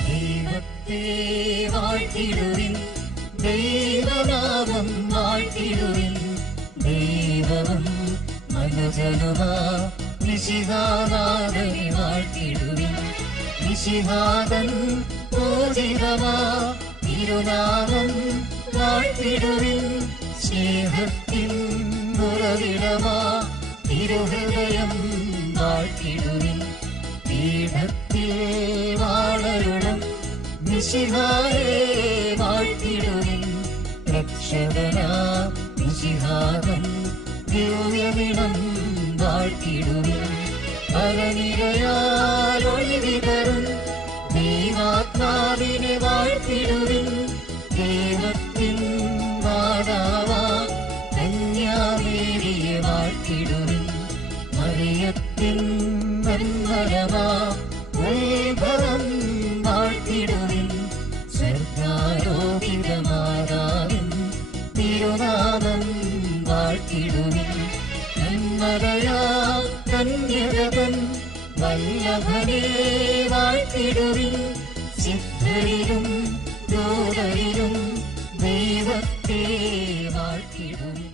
ദൈവത്തെ വാഴ്ത്തിടുവിൻ ദൈവനാമം വാഴ്ത്തിടുവിൻ ദൈവവും മനുജനുമാ നിശിഹാനാഥനെ വാഴ്ത്തിടുവിൻ നിശിഹാദൻ പൂജിതമാ തിരുനാമം വാഴ്ത്തിടുവിൻ സ്നേഹത്തിൻ ഉറവിടമാ തിരുഹൃദയം വാഴ്ത്തിടുവിൻ പീഠത്തിൽ വാളരുളും മിശിഹായെ വാഴ്ത്തിടുവിൻ രക്ഷകനാ മിശിഹാദം ദിവ്യമിടം വാഴ്ത്തിടുവിൻ പരനിരയാലൊഴിവിതറും ദൈവാത്മാവിനെ വാഴ്ത്തിടുവിൻ ദൈവത്തിൻ മാതാവാ കന്യാമേരിയെ വാഴ്ത്തിടുവിൻ മറിയത്തിൻ നിർമ്മലമാ ഉത്ഭവം വാഴ്ത്തിടുവിൻ സ്വർഗാരോപിതമാതാവിൻ തിരുനാമം വാഴ്ത്തിടുവിൻ നന്മലയാ കന്യകതൻ വല്ലഭനെ വാഴ്ത്തിടുവിൻ സിദ്ധരിലും ദൂതരിലും ദൈവത്തെ വാഴ്ത്തിടുവിൻ.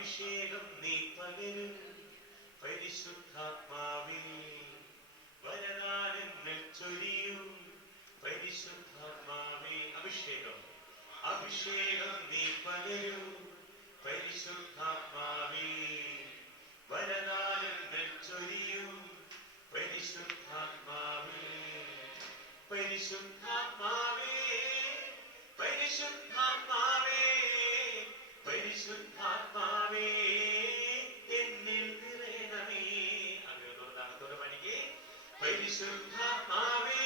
അഭിഷേകം നീ പകരും പരിശുദ്ധാത്മാവേ, വരദാനങ്ങൾ ചൊരിയും പരിശുദ്ധാത്മാവേ. അഭിഷേകം നീ പകരും പരിശുദ്ധാത്മാവേ, വരദാനങ്ങൾ ചൊരിയും പരിശുദ്ധാത്മാവേ. പരിശുദ്ധാത്മാവേ, പരിശുദ്ധാത്മാവേ, പരിശുദ്ധാത്മാവേ, എന്നിൽ നിറയണമേ. അങ്ങനെ പണിക്ക് പരിശുദ്ധാത്മാവേ,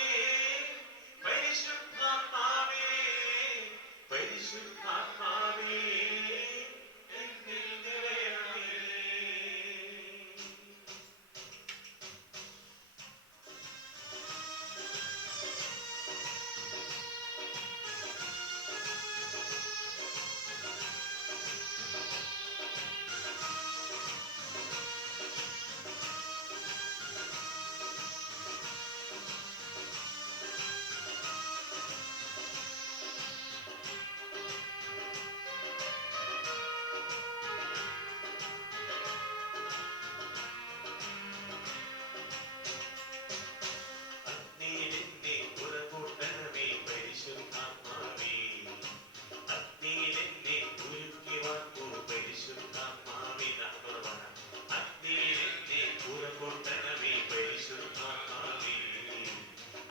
പരിശുദ്ധാത്മാവേ, പരിശുദ്ധാത്മാവേ, എന്നിൽ നിറയണമേ. അഗ്നിയിലെന്നെ ഉറകൂട്ടണമേ പരിശുദ്ധാത്മാവേ, അഗ്നിയിലെന്നെ ഉരുക്കി വാർക്കൂ പരിശുദ്ധാത്മാവേ. അഗ്നിയിലെന്നെ ഉറകൂട്ടണമേ പരിശുദ്ധാത്മാവേ,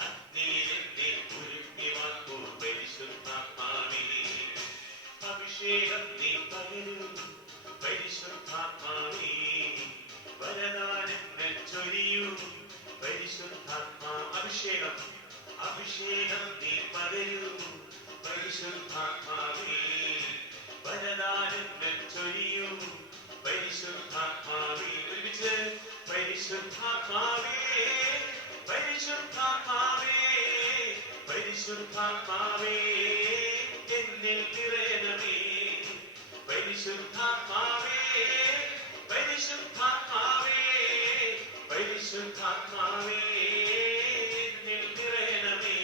അഗ്നിയിലെന്നെ ഉരുക്കി വാർക്കൂ പരിശുദ്ധാത്മാവേ. അഭിഷേകം നീ പകരും പരിശുദ്ധാത്മാവേ, വരദാനങ്ങൾ ചൊരിയും പരിശുദ്ധാത്മാ. അഭിഷേകം നീ പകരും പരിശുദ്ധാത്മാവേ, വരദാനങ്ങൾ ചൊരിയും പരിശുദ്ധാത്മാവേ. ഒരുമിച്ച് പരിശുദ്ധാത്മാവേ, പരിശുദ്ധാത്മാവേ, പരിശുദ്ധാത്മാവേ, എന്നിൽ നിറയണമേ. പരിശുദ്ധാത്മാവേ, പരിശുദ്ധാത്മാവേ, പരിശുദ്ധാത്മാവേ, എന്നിൽ നിറയണമേ.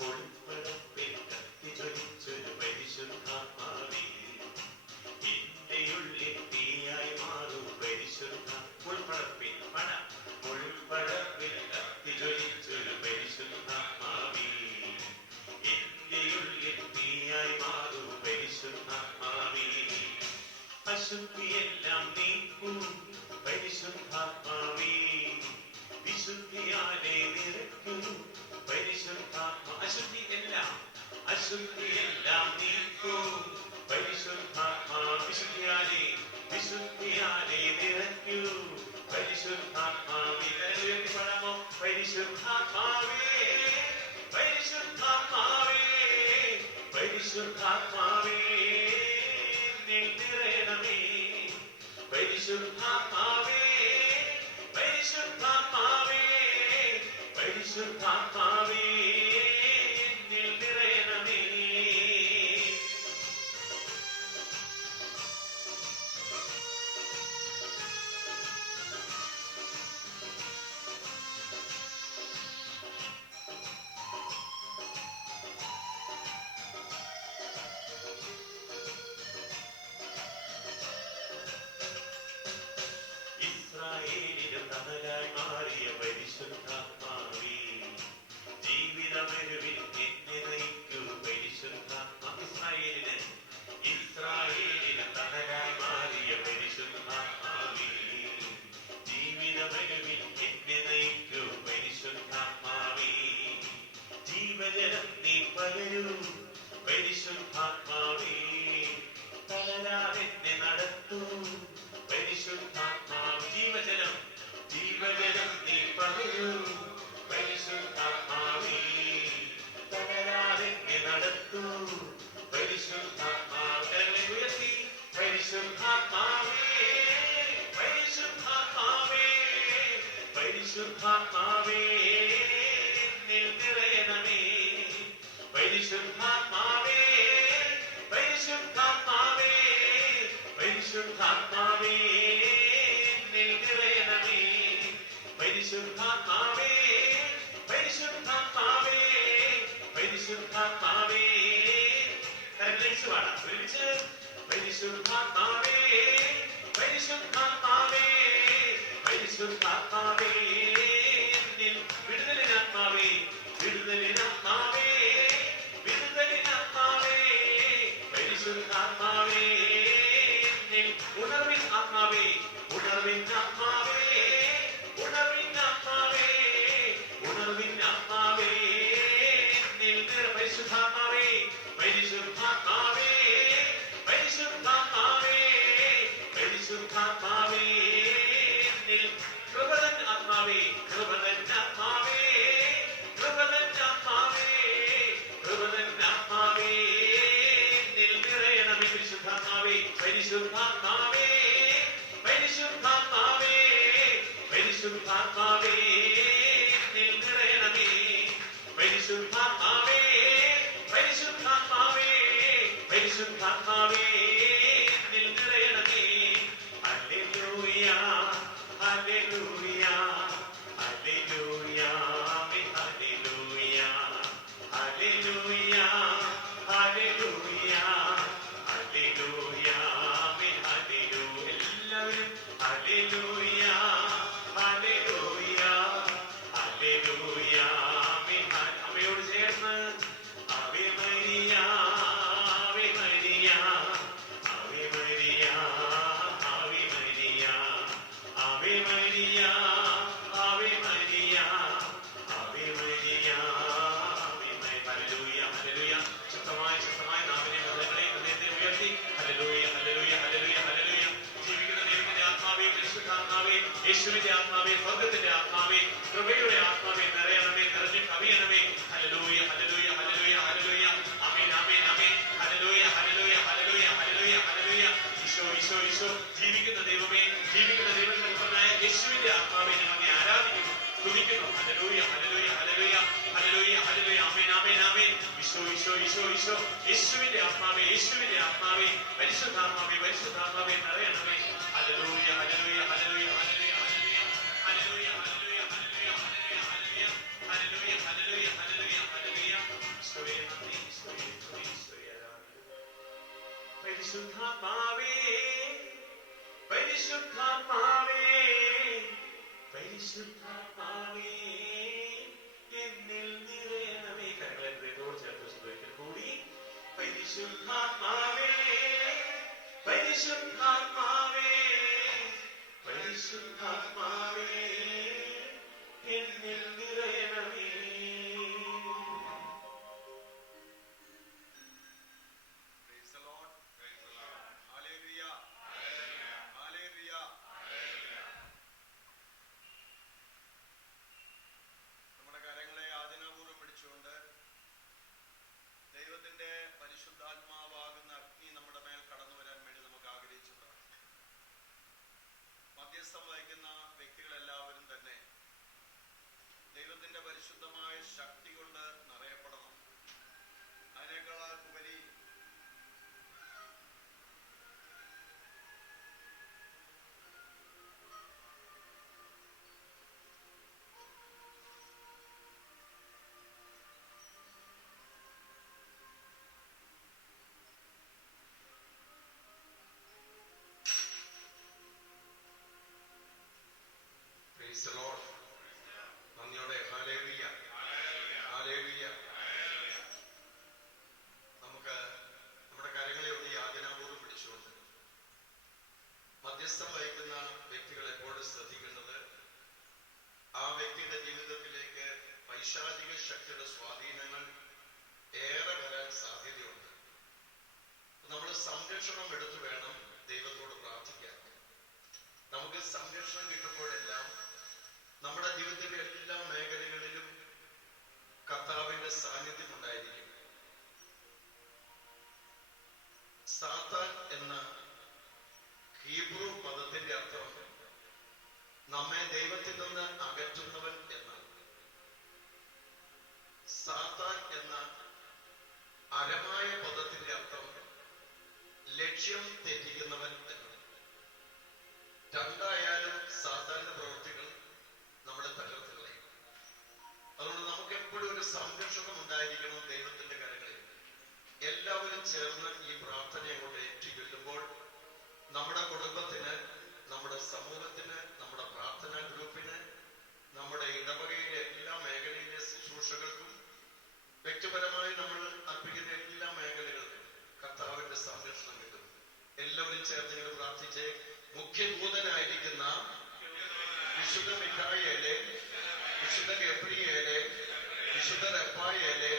മുൾപ്പടപ്പിൽ കത്തിജ്വലിച്ചൊരു പരിശുദ്ധാത്മാവേ, ഇന്ത്യയുള്ളിൽ തീയായി മാറൂ മുൾപ്പടപ്പിൽ കത്തിജ്വലിച്ചൊരു പരിശുദ്ധാത്മാവേ, ഇന്ത്യയുള്ളിൽ തീയായി മാറൂ പരിശുദ്ധാത്മാവേ. അശുദ്ധിയെല്ലാം നീക്കൂ പരിശുദ്ധാത്മാവേ, വിശുദ്ധിയാലെ നിറയ്ക്കൂ പരിശുദ്ധാത്മാ. അശുദ്ധിയെല്ലാം നീക്കൂ പരിശുദ്ധാത്മാ, വിശുദ്ധിയാലെ നിറയ്ക്കൂ പരിശുദ്ധാത്മാവേ. പാടാമോ? പരിശുദ്ധാത്മാവേ, പരിശുദ്ധാത്മാവേ, പരിശുദ്ധാത്മാവേ, എന്നിൽ നിറയണമേ. പരിശുദ്ധാത്മാവേ, പരിശുദ്ധാത്മാവേ, പരിശുദ്ധാത്മാവേ, എന്നിൽ നിറയണമേ. ഇസ്രായേലിന് തണലായി മാറിയ പരിശുദ്ധാത്മാവേ, ജീവിതമെരുവിൽ എന്നെ നയിക്കൂ പരിശുദ്ധാത്മാ. ഇസ്രായേലിന് തണലായി മാറിയ പരിശുദ്ധാത്മാവേ, ജീവിതമെരുവിൽ എന്നെ നയിക്കൂ പരിശുദ്ധാത്മാവേ. ജീവജലം നീ പകരൂ പരിശുദ്ധാത്മാവേ, തളരാതെന്നെ നടത്തൂ പരിശുദ്ധാത്മാവ്. ജീവജലം നീ പകരൂ പരിശുദ്ധാത്മാവേ, തളരാതെന്നെ നടത്തൂ പരിശുദ്ധാത്മാവ്. കരങ്ങളെ ഉയർത്തി പരിശുദ്ധാത്മാവേ, പരിശുദ്ധാത്മാവേ, പരിശുദ്ധാത്മാവേ, എന്നിൽ നിറയണമേ. പരിശുദ്ധാത്മാവേ പരിശുദ്ധാത്മാവേ പരിശുദ്ധാത്മാവേ എന്നിൽ നിറയണമേ പരിശുദ്ധാത്മാവേ പരിശുദ്ധാത്മാവേ പരിശുദ്ധാത്മാവേ കരങ്ങളിച്ച് പാടാം ഒരുമിച്ച് പരിശുദ്ധാത്മാവേ പരിശുദ്ധാത്മാവേ പരിശുദ്ധാത്മാവേ എന്നിൽ വിടുതലിനാത്മാവേ വിടുതലിനാത്മാവേ വിടുതലിനാത്മാവേ പരിശുദ്ധാത്മാവേ എന്നിൽ ഉണർവിൻ ആത്മാവേ ഉണർവിൻ ആത്മാവേ ഉണർവിൻ ആത്മാവേ ഉണർവിൻ ആത്മാവേ എന്നിൽ പരിശുദ്ധാത്മാവേ പരിശുദ്ധാത്മാവേ പരിശുദ്ധാത്മാവേ പരിശുദ്ധാത്മാവേ എന്നിൽ കൃപതൻ ആത്മാവേ കൃപതൻ ആത്മാവേ കൃപതൻ ആത്മാവേ കൃപതൻ ആത്മാവേ എന്നിൽ നിറയണമേ പരിശുദ്ധാത്മാവേ പരിശുദ്ധാത്മാവേ പരിശുദ്ധാത്മാവേ പരിശുദ്ധാത്മാവേ എന്നിൽ നിറയണമേ പരിശുദ്ധാത്മാവേ പരിശുദ്ധാത്മാവേ പരിശുദ്ധാത്മാവേ എന്നിൽ നിറയണമേ ഹല്ലേലൂയ ഹല്ലേലൂയ ഹല്ലേലൂയ ഹല്ലേലൂയ ഹല്ലേലൂയ ഹല്ലേലൂയ ഹല്ലേലൂയ ഹല്ലേലൂയ എല്ലാവരും ഹല്ലേലൂയ ഹല്ലേലൂയ ഹല്ലേലൂയ അമ്മയോട് ചേർന്ന് ആവേ മരിയ ആവേ മരിയ ആവേ മരിയ ആവേ മരിയ ആവേ മരിയ ആവേ മരിയ ആവേ മരിയ ഹല്ലേലൂയ ഹല്ലേലൂയ ശക്തമായി നാവിനെ ഹൃദയങ്ങളെ ഹൃദയത്തെ ഉയർത്തി ഹല്ലേലൂയ ഹല്ലേലൂയ ഹല്ലേലൂയ ഹല്ലേലൂയ ജീവിക്കുന്ന ദൈവത്തിന്റെ ആത്മാവേ പരിശുദ്ധാത്മാവേ യേശുവിന്റെ ആത്മാവേ സ്വർഗ്ഗത്തിന്റെ ആത്മാവേ കൃപയുടെ ആത്മാവേ നിറയണമേ നിറഞ്ഞ് കവിയണമേ ഹല്ലേലൂയ ഹല്ലേലൂയ ഹല്ലേലൂയ ഹല്ലേലൂയ ആമേൻ ആമേൻ ആമേൻ ഹല്ലേലൂയ ഹല്ലേലൂയ ഹല്ലേലൂയ ഹല്ലേലൂയ ഹല്ലേലൂയ ഈശോ ഈശോ ഈശോ ജീവിക്കുന്ന ദൈവമേ ജീവിക്കുന്ന ദൈവത്തിനായ യേശുവിന്റെ ആത്മാവേ ഞങ്ങൾ ആരാധിക്കുന്നു സ്തുതിക്കുന്നു ഹല്ലേലൂയ ഹല്ലേലൂയ ഹല്ലേലൂയ ഹല്ലേലൂയ ഹല്ലേലൂയ ആമേൻ ആമേൻ ആമേൻ ഈശോ ഈശോ ഈശോ ഈശോ യേശുവിന്റെ ആത്മാവേ പരിശുദ്ധാത്മാവേ പരിശുദ്ധാത്മാവേ നിറയണമേ ഹല്ലേലൂയ ഹല്ലേലൂയ ഹല്ലേലൂയ ഹല്ലേലൂയ ഹല്ലേലൂയ ഹല്ലേലൂയ ഹല്ലേലൂയ ഹല്ലേലൂയ ഹല്ലേലൂയ ഹല്ലേലൂയ ഹല്ലേലൂയ ഈശോയെ നന്ദി ഈശോയെ സ്തുതി ഈശോയെ ആരാധന പരിശുദ്ധാത്മാവേ പരിശുദ്ധാത്മാവേ പരിശുദ്ധാത്മാവേ എന്നിൽ നിറയണമേ കരങ്ങളെ ഹൃദയത്തോട് ചേർത്ത് സ്തുതിക്കൽ കൂടി പരിശുദ്ധാത്മാവേ പരിശുദ്ധാത്മാവേ പരിശുദ്ധാത്മാവേ എന്നിൽ നിറയണമേ Praise the Lord. Hallelujah. Hallelujah. നമ്മുടെ കരങ്ങളെ ആദിനാപൂർവ്വം പിടിച്ചുകൊണ്ട് ദൈവത്തിന്റെ പരിശുദ്ധാത്മാവാകുന്ന അഗ്നി നമ്മുടെ മേൽ കടന്നു വരാൻ വേണ്ടി നമുക്ക് ആഗ്രഹിച്ചു പ്രാർത്ഥിക്കാം. മധ്യസ്ഥം വഹിക്കുന്ന വ്യക്തികളെല്ലാവരും തന്നെ ദൈവത്തിന്റെ പരിശുദ്ധമായ ശക്തി കൊണ്ട് നിറയപ്പെടണം. അതിനേക്കാൾ ഉപരി Praise the Lord. നന്ദിയോടെ ഹല്ലേലൂയ ഹല്ലേലൂയ. നമുക്ക് നമ്മുടെ കാര്യങ്ങളെ ഒന്ന് യാചനാപൂർവ്വം പിടിച്ചുകൊണ്ട് മധ്യസ്ഥം വഹിക്കുന്ന വ്യക്തികൾ എപ്പോഴും ശ്രദ്ധിക്കുന്നത് ആ വ്യക്തിയുടെ ജീവിതത്തിലേക്ക് പൈശാചിക ശക്തിയുടെ സ്വാധീനങ്ങൾ ഏറെ വരാൻ സാധ്യതയുണ്ട്. നമ്മൾ സംരക്ഷണം എടുത്തു വേണം ദൈവത്തോട് പ്രാർത്ഥിക്കാൻ. നമുക്ക് സംരക്ഷണം കിട്ടുമ്പോഴെല്ലാം നമ്മുടെ ജീവിതത്തിലെ എല്ലാ മേഖലകളിലും കർത്താവിന്റെ സാന്നിധ്യം ഉണ്ടായിരിക്കും. സാത്താൻ എന്ന ഹീബ്രു പദത്തിന്റെ അർത്ഥം നമ്മെ ദൈവത്തിൽ നിന്ന് അകറ്റുന്നവൻ എന്നാണ്. സാത്താൻ എന്ന സംരക്ഷണം ഉണ്ടായിരിക്കണം ദൈവത്തിന്റെ കരങ്ങളിൽ. എല്ലാവരും ചേർന്ന് ഈ പ്രാർത്ഥന അങ്ങോട്ട് ഏറ്റുചൊല്ലുമ്പോൾ നമ്മുടെ കുടുംബത്തിന്, നമ്മുടെ സമൂഹത്തിന്, നമ്മുടെ പ്രാർത്ഥനാ ഗ്രൂപ്പിന്, നമ്മുടെ ഇടവകയിലെ എല്ലാ മേഖലയിലെ ശുശ്രൂഷകൾക്കും വ്യക്തിപരമായി നമ്മൾ അർപ്പിക്കുന്ന എല്ലാ മേഖലകൾക്കും കർത്താവിന്റെ സംരക്ഷണം കിട്ടും. എല്ലാവരും ചേർന്ന് നിങ്ങൾ പ്രാർത്ഥിച്ച് മുഖ്യഭൂതനായിരിക്കുന്ന വിശുദ്ധ മിഖായേലെ, വിശുദ്ധ ഗബ്രിയേലെ, വിശുദ്ധ റഫായേലെ,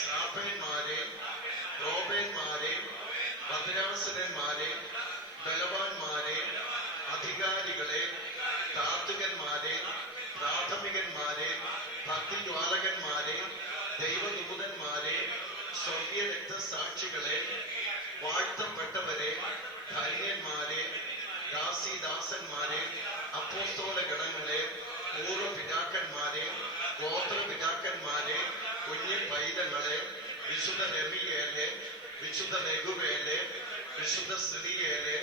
ശ്രാപ്പന്മാരെ, റോബേന്മാരെ, ഭദ്രാസനന്മാരെ, ബലവാന്മാരെ, അധികാരികളെ, താത്വികന്മാരെ, പ്രാഥമികന്മാരെ, ഭക്തിജ്വാലകന്മാരെ, ദൈവദൂതന്മാരെ, സ്വർഗീയ രക്തസാക്ഷികളെ, വാഴ്ത്തപ്പെട്ടവരെ, ധന്യന്മാരെ, ദാസീദാസന്മാരെ, അപ്പോസ്തല ഗണങ്ങളെ, പൂർവ്വപിതാക്കന്മാരെ, ഗോത്രപിതാക്കന്മാരെ, കുഞ്ഞു പൈതങ്ങളെ, വിശുദ്ധ രവിയേലെ, വിശുദ്ധ ലഘുവേലെ, വിശുദ്ധ സ്ത്രീയേലെ,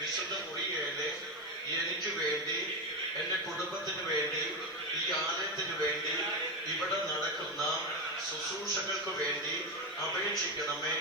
വിശുദ്ധ മുറിയേലെ, എനിക്ക് വേണ്ടി, എന്റെ കുടുംബത്തിന് വേണ്ടി, ഈ ആലയത്തിന് വേണ്ടി, ഇവിടെ നടക്കുന്ന ശുശ്രൂഷകൾക്ക് വേണ്ടി അപേക്ഷിക്കണമേ.